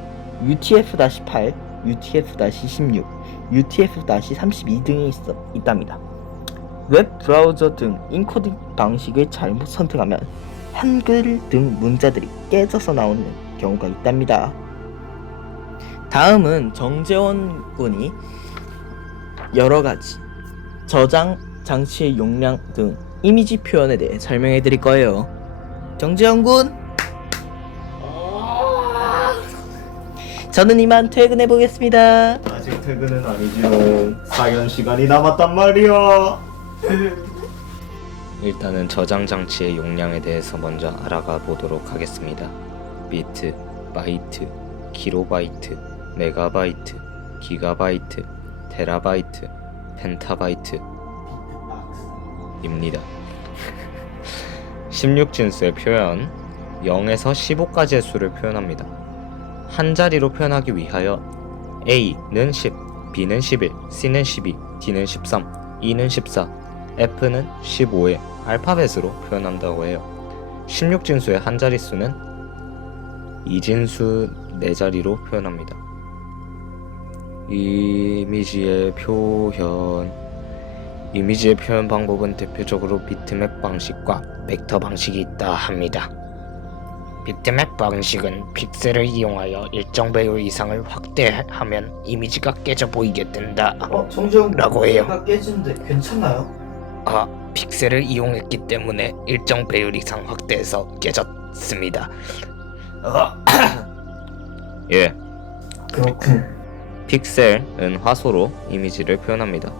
UTF-8, UTF-16, UTF-32 등이 있답니다. 웹 브라우저 등 인코딩 방식을 잘못 선택하면 한글 등 문자들이 깨져서 나오는 경우가 있답니다. 다음은 정재원 군이 여러가지 저장 장치의 용량 등 이미지 표현에 대해 설명해 드릴 거예요. 정재원 군, 저는 이만 퇴근해 보겠습니다. 아직 퇴근은 아니지롱. 사연 시간이 남았단 말이야. 일단은 저장 장치의 용량에 대해서 먼저 알아가 보도록 하겠습니다. 비트, 바이트, 킬로바이트, 메가바이트, 기가바이트, 테라바이트, 펜타바이트 입니다. 16진수의 표현, 0에서 15까지의 수를 표현합니다. 한 자리로 표현하기 위하여 A는 10, B는 11, C는 12, D는 13, E는 14, F는 15의 알파벳으로 표현한다고 해요. 16진수의 한 자릿수는 2진수 4자리로 표현합니다. 이미지의 표현 방법은 대표적으로 비트맵 방식과 벡터 방식이 있다 합니다. 비트맵 방식은 픽셀을 이용하여 일정 배율 이상을 확대하면 이미지가 깨져 보이게 된다 정재원 라고 해요. 깨지는데 괜찮나요? 픽셀을 이용했기 때문에 일정 배율 이상 확대해서 깨졌습니다. 예, 그렇군. 픽셀은 화소로 이미지를 표현합니다.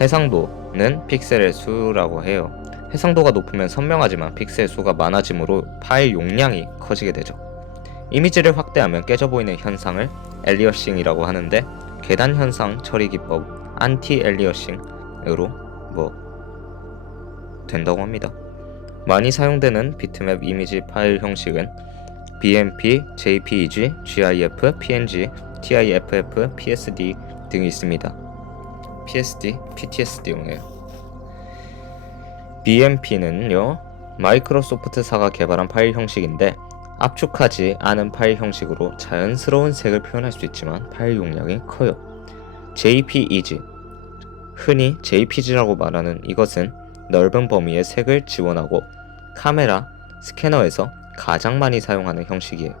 해상도는 픽셀의 수라고 해요. 해상도가 높으면 선명하지만 픽셀 수가 많아지므로 파일 용량이 커지게 되죠. 이미지를 확대하면 깨져 보이는 현상을 엘리어싱이라고 하는데, 계단 현상 처리 기법 안티 엘리어싱으로 된다고 합니다. 많이 사용되는 비트맵 이미지 파일 형식은 BMP, JPEG, GIF, PNG, TIFF, PSD 등이 있습니다. PSD, PTSD 오네요. BMP는요, 마이크로소프트사가 개발한 파일 형식인데 압축하지 않은 파일 형식으로 자연스러운 색을 표현할 수 있지만 파일 용량이 커요. JPEG, 흔히 JPG라고 말하는 이것은 넓은 범위의 색을 지원하고 카메라, 스캐너에서 가장 많이 사용하는 형식이에요.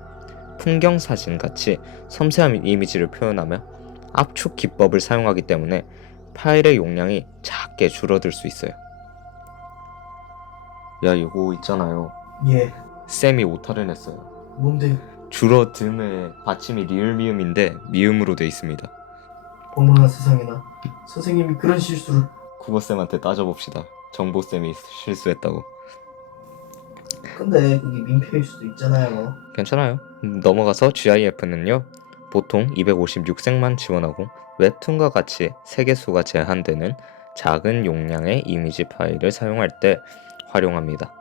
풍경 사진 같이 섬세한 이미지를 표현하며 압축 기법을 사용하기 때문에 파일의 용량이 작게 줄어들 수 있어요. 야, 이거 있잖아요. 예. 쌤이 오타를 냈어요. 뭔데? 줄어듦의 받침이 리을미음인데 미음으로 돼 있습니다. 어머나 세상에나. 선생님이 그런 실수를. 국어쌤한테 따져봅시다. 정보쌤이 실수했다고. 근데 그게 민폐일 수도 있잖아요. 괜찮아요. 넘어가서 GIF는요, 보통 256색만 지원하고 웹툰과 같이 세계수가 제한되는 작은 용량의 이미지 파일을 사용할 때 활용합니다.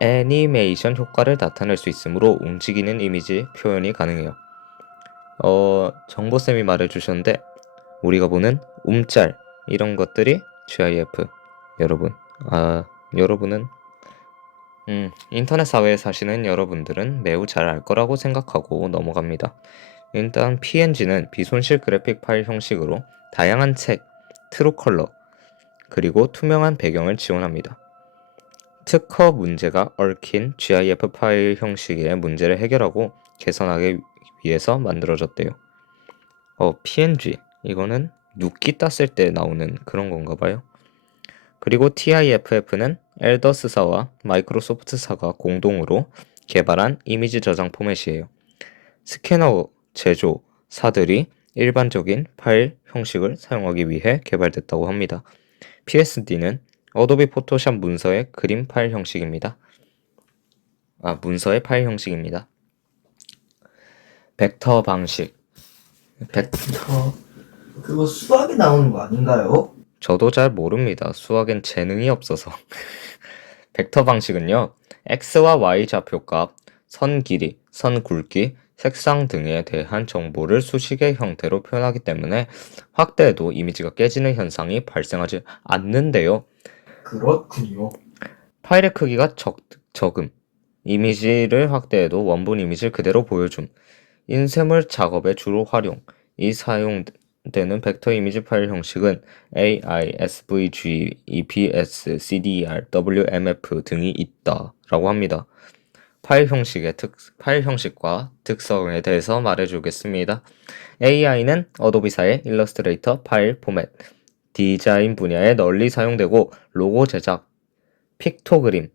애니메이션 효과를 나타낼 수 있으므로 움직이는 이미지 표현이 가능해요. 정보쌤이 말해주셨는데 우리가 보는 움짤 이런 것들이 GIF. 여러분은 인터넷 사회에 사시는 여러분들은 매우 잘 알 거라고 생각하고 넘어갑니다. 일단 PNG는 비손실 그래픽 파일 형식으로 다양한 색, 트루 컬러, 그리고 투명한 배경을 지원합니다. 특허 문제가 얽힌 GIF 파일 형식의 문제를 해결하고 개선하기 위해서 만들어졌대요. PNG 이거는 눕기 땄을 때 나오는 그런 건가 봐요. 그리고 TIFF는 엘더스사와 마이크로소프트사가 공동으로 개발한 이미지 저장 포맷이에요. 스캐너 제조사들이 일반적인 파일 형식을 사용하기 위해 개발됐다고 합니다. PSD는 어도비 포토샵 문서의 그림 파일 형식입니다. 문서의 파일 형식입니다. 벡터 방식. 그거 수학에 나오는 거 아닌가요? 저도 잘 모릅니다. 수학엔 재능이 없어서. 벡터 방식은요, x와 y 좌표값, 선 길이, 선 굵기, 색상 등에 대한 정보를 수식의 형태로 표현하기 때문에 확대해도 이미지가 깨지는 현상이 발생하지 않는데요. 그렇군요. 파일의 크기가 적음. 이미지를 확대해도 원본 이미지를 그대로 보여줌. 인쇄물 작업에 주로 활용. 이 사용되는 벡터 이미지 파일 형식은 AI, SVG, EPS, CDR, WMF 등이 있다 라고 합니다. 파일 형식과 특성에 대해서 말해주겠습니다. AI는 어도비사의 일러스트레이터 파일 포맷, 디자인 분야에 널리 사용되고 로고 제작, 픽토그림,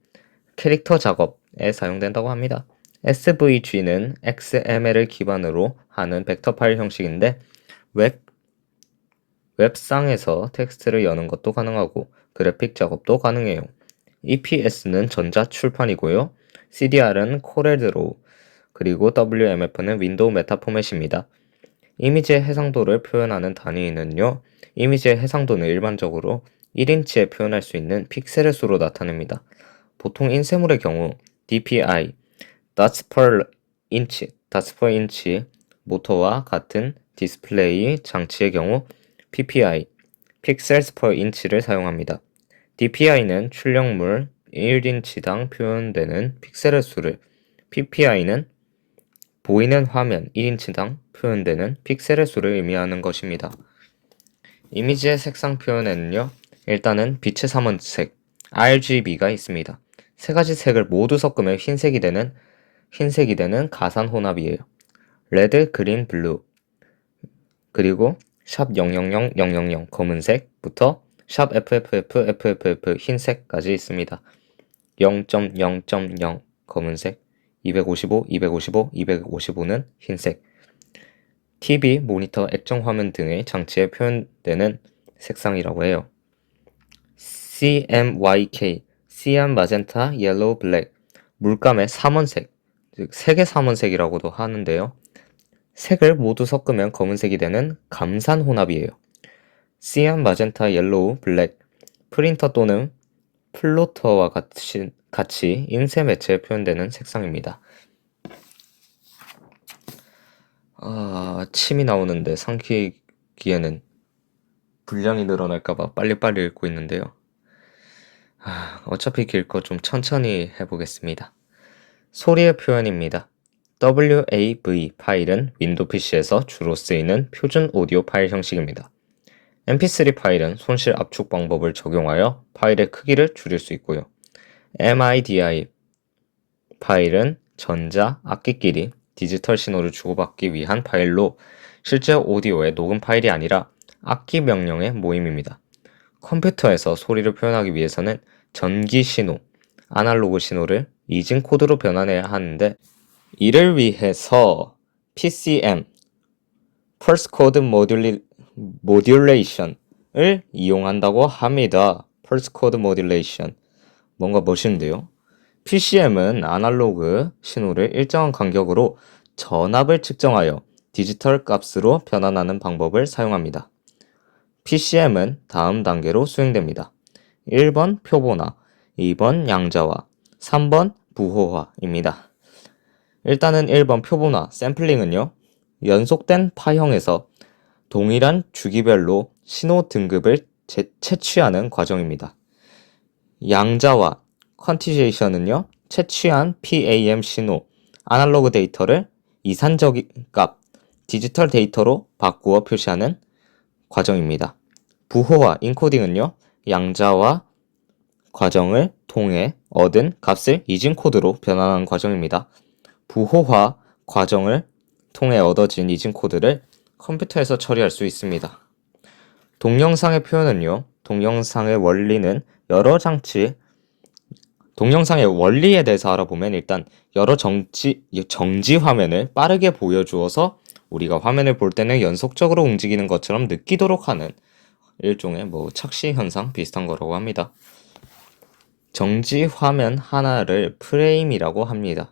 캐릭터 작업에 사용된다고 합니다. SVG는 XML을 기반으로 하는 벡터 파일 형식인데 웹상에서 텍스트를 여는 것도 가능하고 그래픽 작업도 가능해요. EPS는 전자 출판이고요. CDR은 코렐드로우, 그리고 WMF는 윈도우 메타 포맷입니다. 이미지의 해상도를 표현하는 단위는요. 이미지의 해상도는 일반적으로 1인치에 표현할 수 있는 픽셀의 수로 나타냅니다. 보통 인쇄물의 경우 DPI, dots per inch, 모터와 같은 디스플레이 장치의 경우 PPI, pixels per inch를 사용합니다. DPI는 출력물 1인치당 표현되는 픽셀의 수를, PPI는 보이는 화면 1인치당 표현되는 픽셀의 수를 의미하는 것입니다. 이미지의 색상 표현에는요, 일단은 빛의 삼원색 RGB가 있습니다. 세 가지 색을 모두 섞으면 흰색이 되는 가산 혼합이에요. 레드, 그린, 블루, 그리고 샵 000000 검은색부터 샵 FFF 흰색까지 있습니다. 0.0.0 검은색, 255, 255는 흰색. TV, 모니터, 액정 화면 등의 장치에 표현되는 색상이라고 해요. CMYK, 시안, 마젠타, 옐로우, 블랙, 물감의 삼원색, 즉 색의 삼원색이라고도 하는데요. 색을 모두 섞으면 검은색이 되는 감산 혼합이에요. 시안, 마젠타, 옐로우, 블랙, 프린터 또는 플로터와 같이 인쇄 매체에 표현되는 색상입니다. 침이 나오는데 삼키기에는 분량이 늘어날까봐 빨리빨리 읽고 있는데요. 어차피 길 거 좀 천천히 해보겠습니다. 소리의 표현입니다. WAV 파일은 윈도우 PC에서 주로 쓰이는 표준 오디오 파일 형식입니다. MP3 파일은 손실 압축 방법을 적용하여 파일의 크기를 줄일 수 있고요. MIDI 파일은 전자, 악기끼리 디지털 신호를 주고받기 위한 파일로 실제 오디오의 녹음 파일이 아니라 악기 명령의 모임입니다. 컴퓨터에서 소리를 표현하기 위해서는 전기 신호, 아날로그 신호를 이진 코드로 변환해야 하는데 이를 위해서 PCM, Pulse Code Modulation을 이용한다고 합니다. Pulse Code Modulation. 뭔가 멋있는데요. PCM은 아날로그 신호를 일정한 간격으로 전압을 측정하여 디지털 값으로 변환하는 방법을 사용합니다. PCM은 다음 단계로 수행됩니다. 1번 표본화, 2번 양자화, 3번 부호화입니다. 일단은 1번 표본화, 샘플링은요. 연속된 파형에서 동일한 주기별로 신호 등급을 채취하는 과정입니다. 양자화, 퀀티제이션은요. 채취한 PAM 신호, 아날로그 데이터를 이산적인 값, 디지털 데이터로 바꾸어 표시하는 과정입니다. 부호화, 인코딩은요. 양자화 과정을 통해 얻은 값을 이진 코드로 변환하는 과정입니다. 부호화 과정을 통해 얻어진 이진 코드를 컴퓨터에서 처리할 수 있습니다. 동영상의 표현은요. 동영상의 원리에 대해서 알아보면 일단 여러 정지 화면을 빠르게 보여주어서 우리가 화면을 볼 때는 연속적으로 움직이는 것처럼 느끼도록 하는 일종의 착시 현상 비슷한 거라고 합니다. 정지 화면 하나를 프레임이라고 합니다.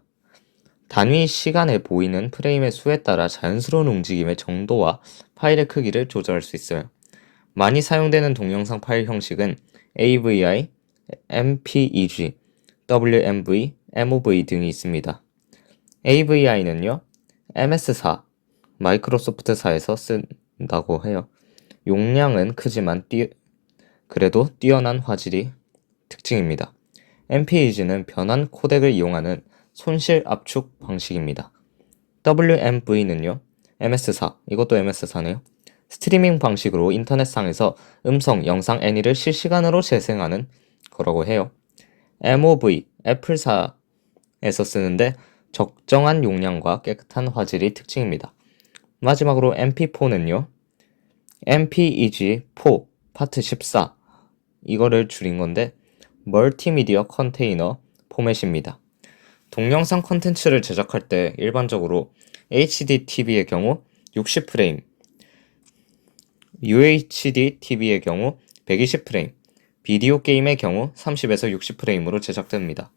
단위 시간에 보이는 프레임의 수에 따라 자연스러운 움직임의 정도와 파일의 크기를 조절할 수 있어요. 많이 사용되는 동영상 파일 형식은 AVI, MPEG, WMV, MOV 등이 있습니다. AVI는요, MS4, 마이크로소프트사에서 쓴다고 해요. 용량은 크지만 그래도 뛰어난 화질이 특징입니다. MPEG는 변환 코덱을 이용하는 손실 압축 방식입니다. WMV는요, MS4, 이것도 MS4네요. 스트리밍 방식으로 인터넷상에서 음성, 영상 애니를 실시간으로 재생하는 거라고 해요. MOV, 애플사에서 쓰는데 적정한 용량과 깨끗한 화질이 특징입니다. 마지막으로 MP4는요, MPEG4 파트 14, 이거를 줄인 건데 멀티미디어 컨테이너 포맷입니다. 동영상 콘텐츠를 제작할 때 일반적으로 HD TV의 경우 60프레임, UHD TV의 경우 120프레임, 비디오 게임의 경우 30에서 60프레임으로 제작됩니다.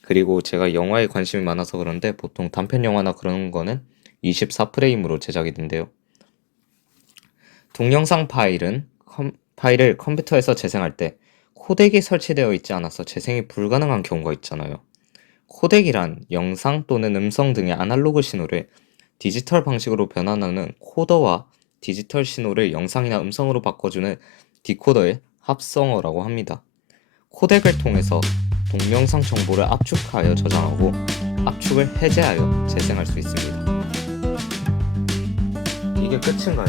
그리고 제가 영화에 관심이 많아서 그런데 보통 단편 영화나 그런 거는 24프레임으로 제작이 된대요. 동영상 파일을 컴퓨터에서 재생할 때 코덱이 설치되어 있지 않아서 재생이 불가능한 경우가 있잖아요. 코덱이란 영상 또는 음성 등의 아날로그 신호를 디지털 방식으로 변환하는 코더와 디지털 신호를 영상이나 음성으로 바꿔주는 디코더의 합성어라고 합니다. 코덱을 통해서 동영상 정보를 압축하여 저장하고 압축을 해제하여 재생할 수 있습니다. 이게 끝인가요?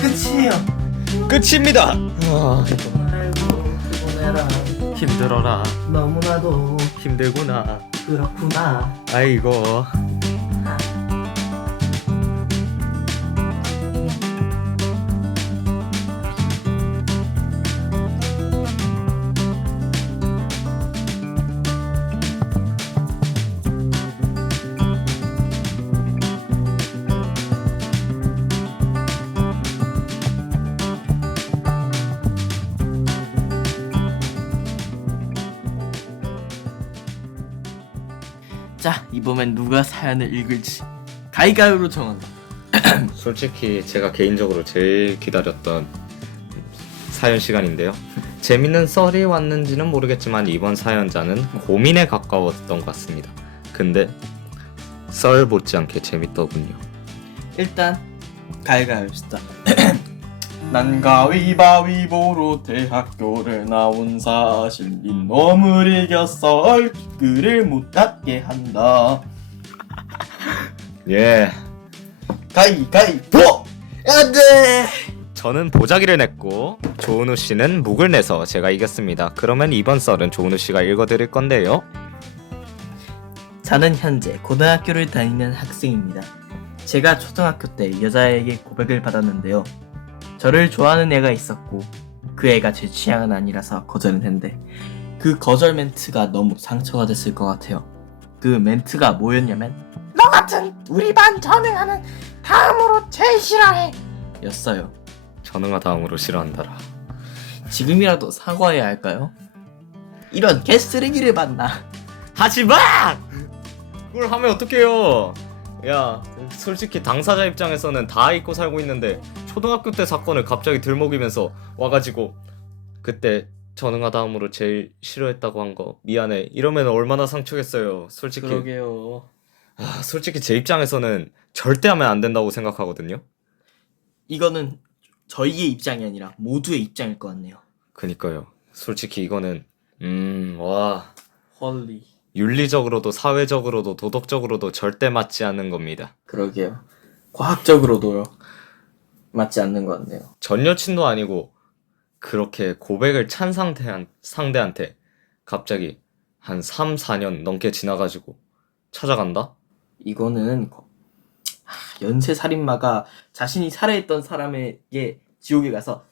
끝이에요. 끝입니다! 아이고 피곤해라. 힘들어라. 너무나도 힘들구나. 그렇구나. 아이고. 자, 이번엔 누가 사연을 읽을지 가위가위로 정한다. 솔직히 제가 개인적으로 제일 기다렸던 사연 시간인데요. 재밌는 썰이 왔는지는 모르겠지만 이번 사연자는 고민에 가까웠던 것 같습니다. 근데 썰 못지않게 재밌더군요. 일단 가위가위 합시다. 난 가위바위보로 대학교를 나온 사실 이놈을 이겼어 얼굴을 못 닫게 한다. 예. 가위바위보! 안돼! 저는 보자기를 냈고 조은우 씨는 묵을 내서 제가 이겼습니다. 그러면 이번 썰은 조은우 씨가 읽어드릴 건데요. 저는 현재 고등학교를 다니는 학생입니다. 제가 초등학교 때 여자에게 고백을 받았는데요. 저를 좋아하는 애가 있었고 그 애가 제 취향은 아니라서 거절을 했는데 그 거절 멘트가 너무 상처가 됐을 것 같아요. 그 멘트가 뭐였냐면 너 같은 우리 반 전행하는 다음으로 제일 싫어해. 였어요. 전응아 다음으로 싫어한다라. 지금이라도 사과해야 할까요? 이런 개쓰레기를 봤나? 하지마! 그걸 하면 어떡해요. 야, 솔직히 당사자 입장에서는 다 잊고 살고 있는데 초등학교 때 사건을 갑자기 들먹이면서 와가지고 그때 전응아 다음으로 제일 싫어했다고 한 거 미안해 이러면 얼마나 상처겠어요. 솔직히. 그러게요. 솔직히 제 입장에서는 절대 하면 안 된다고 생각하거든요. 이거는 저희의 입장이 아니라 모두의 입장일 것 같네요. 그니까요. 솔직히 이거는 와 헐리. 윤리적으로도 사회적으로도 도덕적으로도 절대 맞지 않는 겁니다. 그러게요. 과학적으로도요. 맞지 않는 것 같네요. 전 여친도 아니고 그렇게 고백을 찬 상대한테 갑자기 한 3, 4년 넘게 지나가지고 찾아간다? 이거는 연쇄살인마가 자신이 살해했던 사람에게 지옥에 가서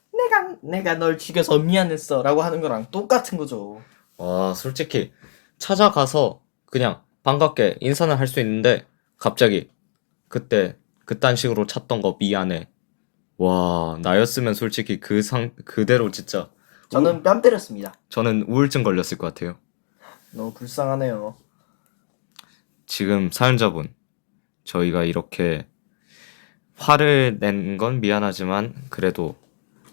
내가 널 죽여서 미안했어 라고 하는 거랑 똑같은 거죠. 와 솔직히 찾아가서 그냥 반갑게 인사는 할 수 있는데 갑자기 그때 그딴 식으로 찾던 거 미안해. 와 나였으면 솔직히 그대로 진짜 저는 뺨 때렸습니다. 저는 우울증 걸렸을 것 같아요. 너무 불쌍하네요. 지금 사연자분 저희가 이렇게 화를 낸 건 미안하지만 그래도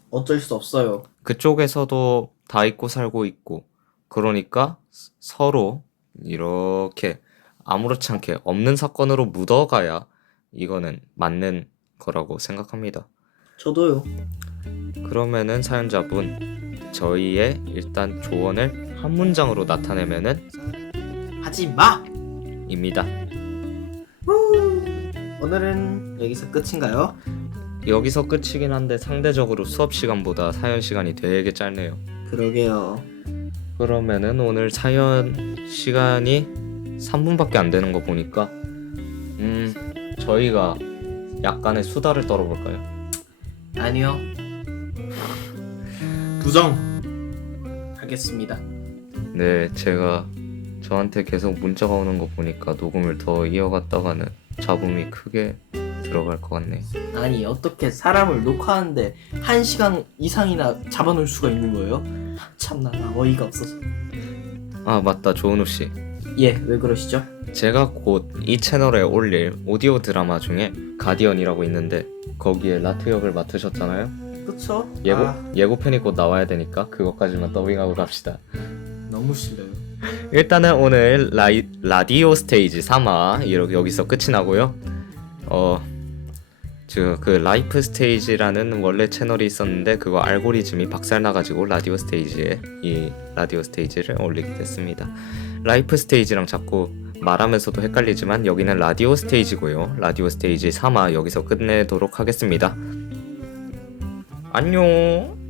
어쩔 수 없어요. 그쪽에서도 다 잊고 살고 있고 그러니까 서로 이렇게 아무렇지 않게 없는 사건으로 묻어가야 이거는 맞는 거라고 생각합니다. 저도요. 그러면은 사연자분 저희의 일단 조언을 한 문장으로 나타내면은 하지 마! 입니다. 오늘은 여기서 끝인가요? 여기서 끝이긴 한데 상대적으로 수업 시간보다 사연 시간이 되게 짧네요. 그러게요. 그러면은 오늘 사연 시간이 3분밖에 안 되는 거 보니까 저희가 약간의 수다를 떨어볼까요? 아니요. 부정 하겠습니다. 네, 제가 저한테 계속 문자가 오는 거 보니까 녹음을 더 이어갔다가는 잡음이 크게 들어갈 것 같네요. 아니 어떻게 사람을 녹화하는데 1시간 이상이나 잡아놓을 수가 있는 거예요? 참나 나 어이가 없어서. 아 맞다 조은우 씨. 예, 왜 그러시죠? 제가 곧 이 채널에 올릴 오디오 드라마 중에 가디언이라고 있는데 거기에 라트 역을 맡으셨잖아요. 그쵸? 예고편이 곧 나와야 되니까 그것까지만 더빙하고 갑시다. 너무 싫어요. 일단은 오늘 라디오 스테이지 3화 이렇게 여기서 끝이 나고요. 그 라이프 스테이지라는 원래 채널이 있었는데 그거 알고리즘이 박살나가지고 라디오 스테이지에 이 라디오 스테이지를 올리게 됐습니다. 라이프 스테이지랑 자꾸 말하면서도 헷갈리지만 여기는 라디오 스테이지고요. 라디오 스테이지 3화 여기서 끝내도록 하겠습니다. 안녕.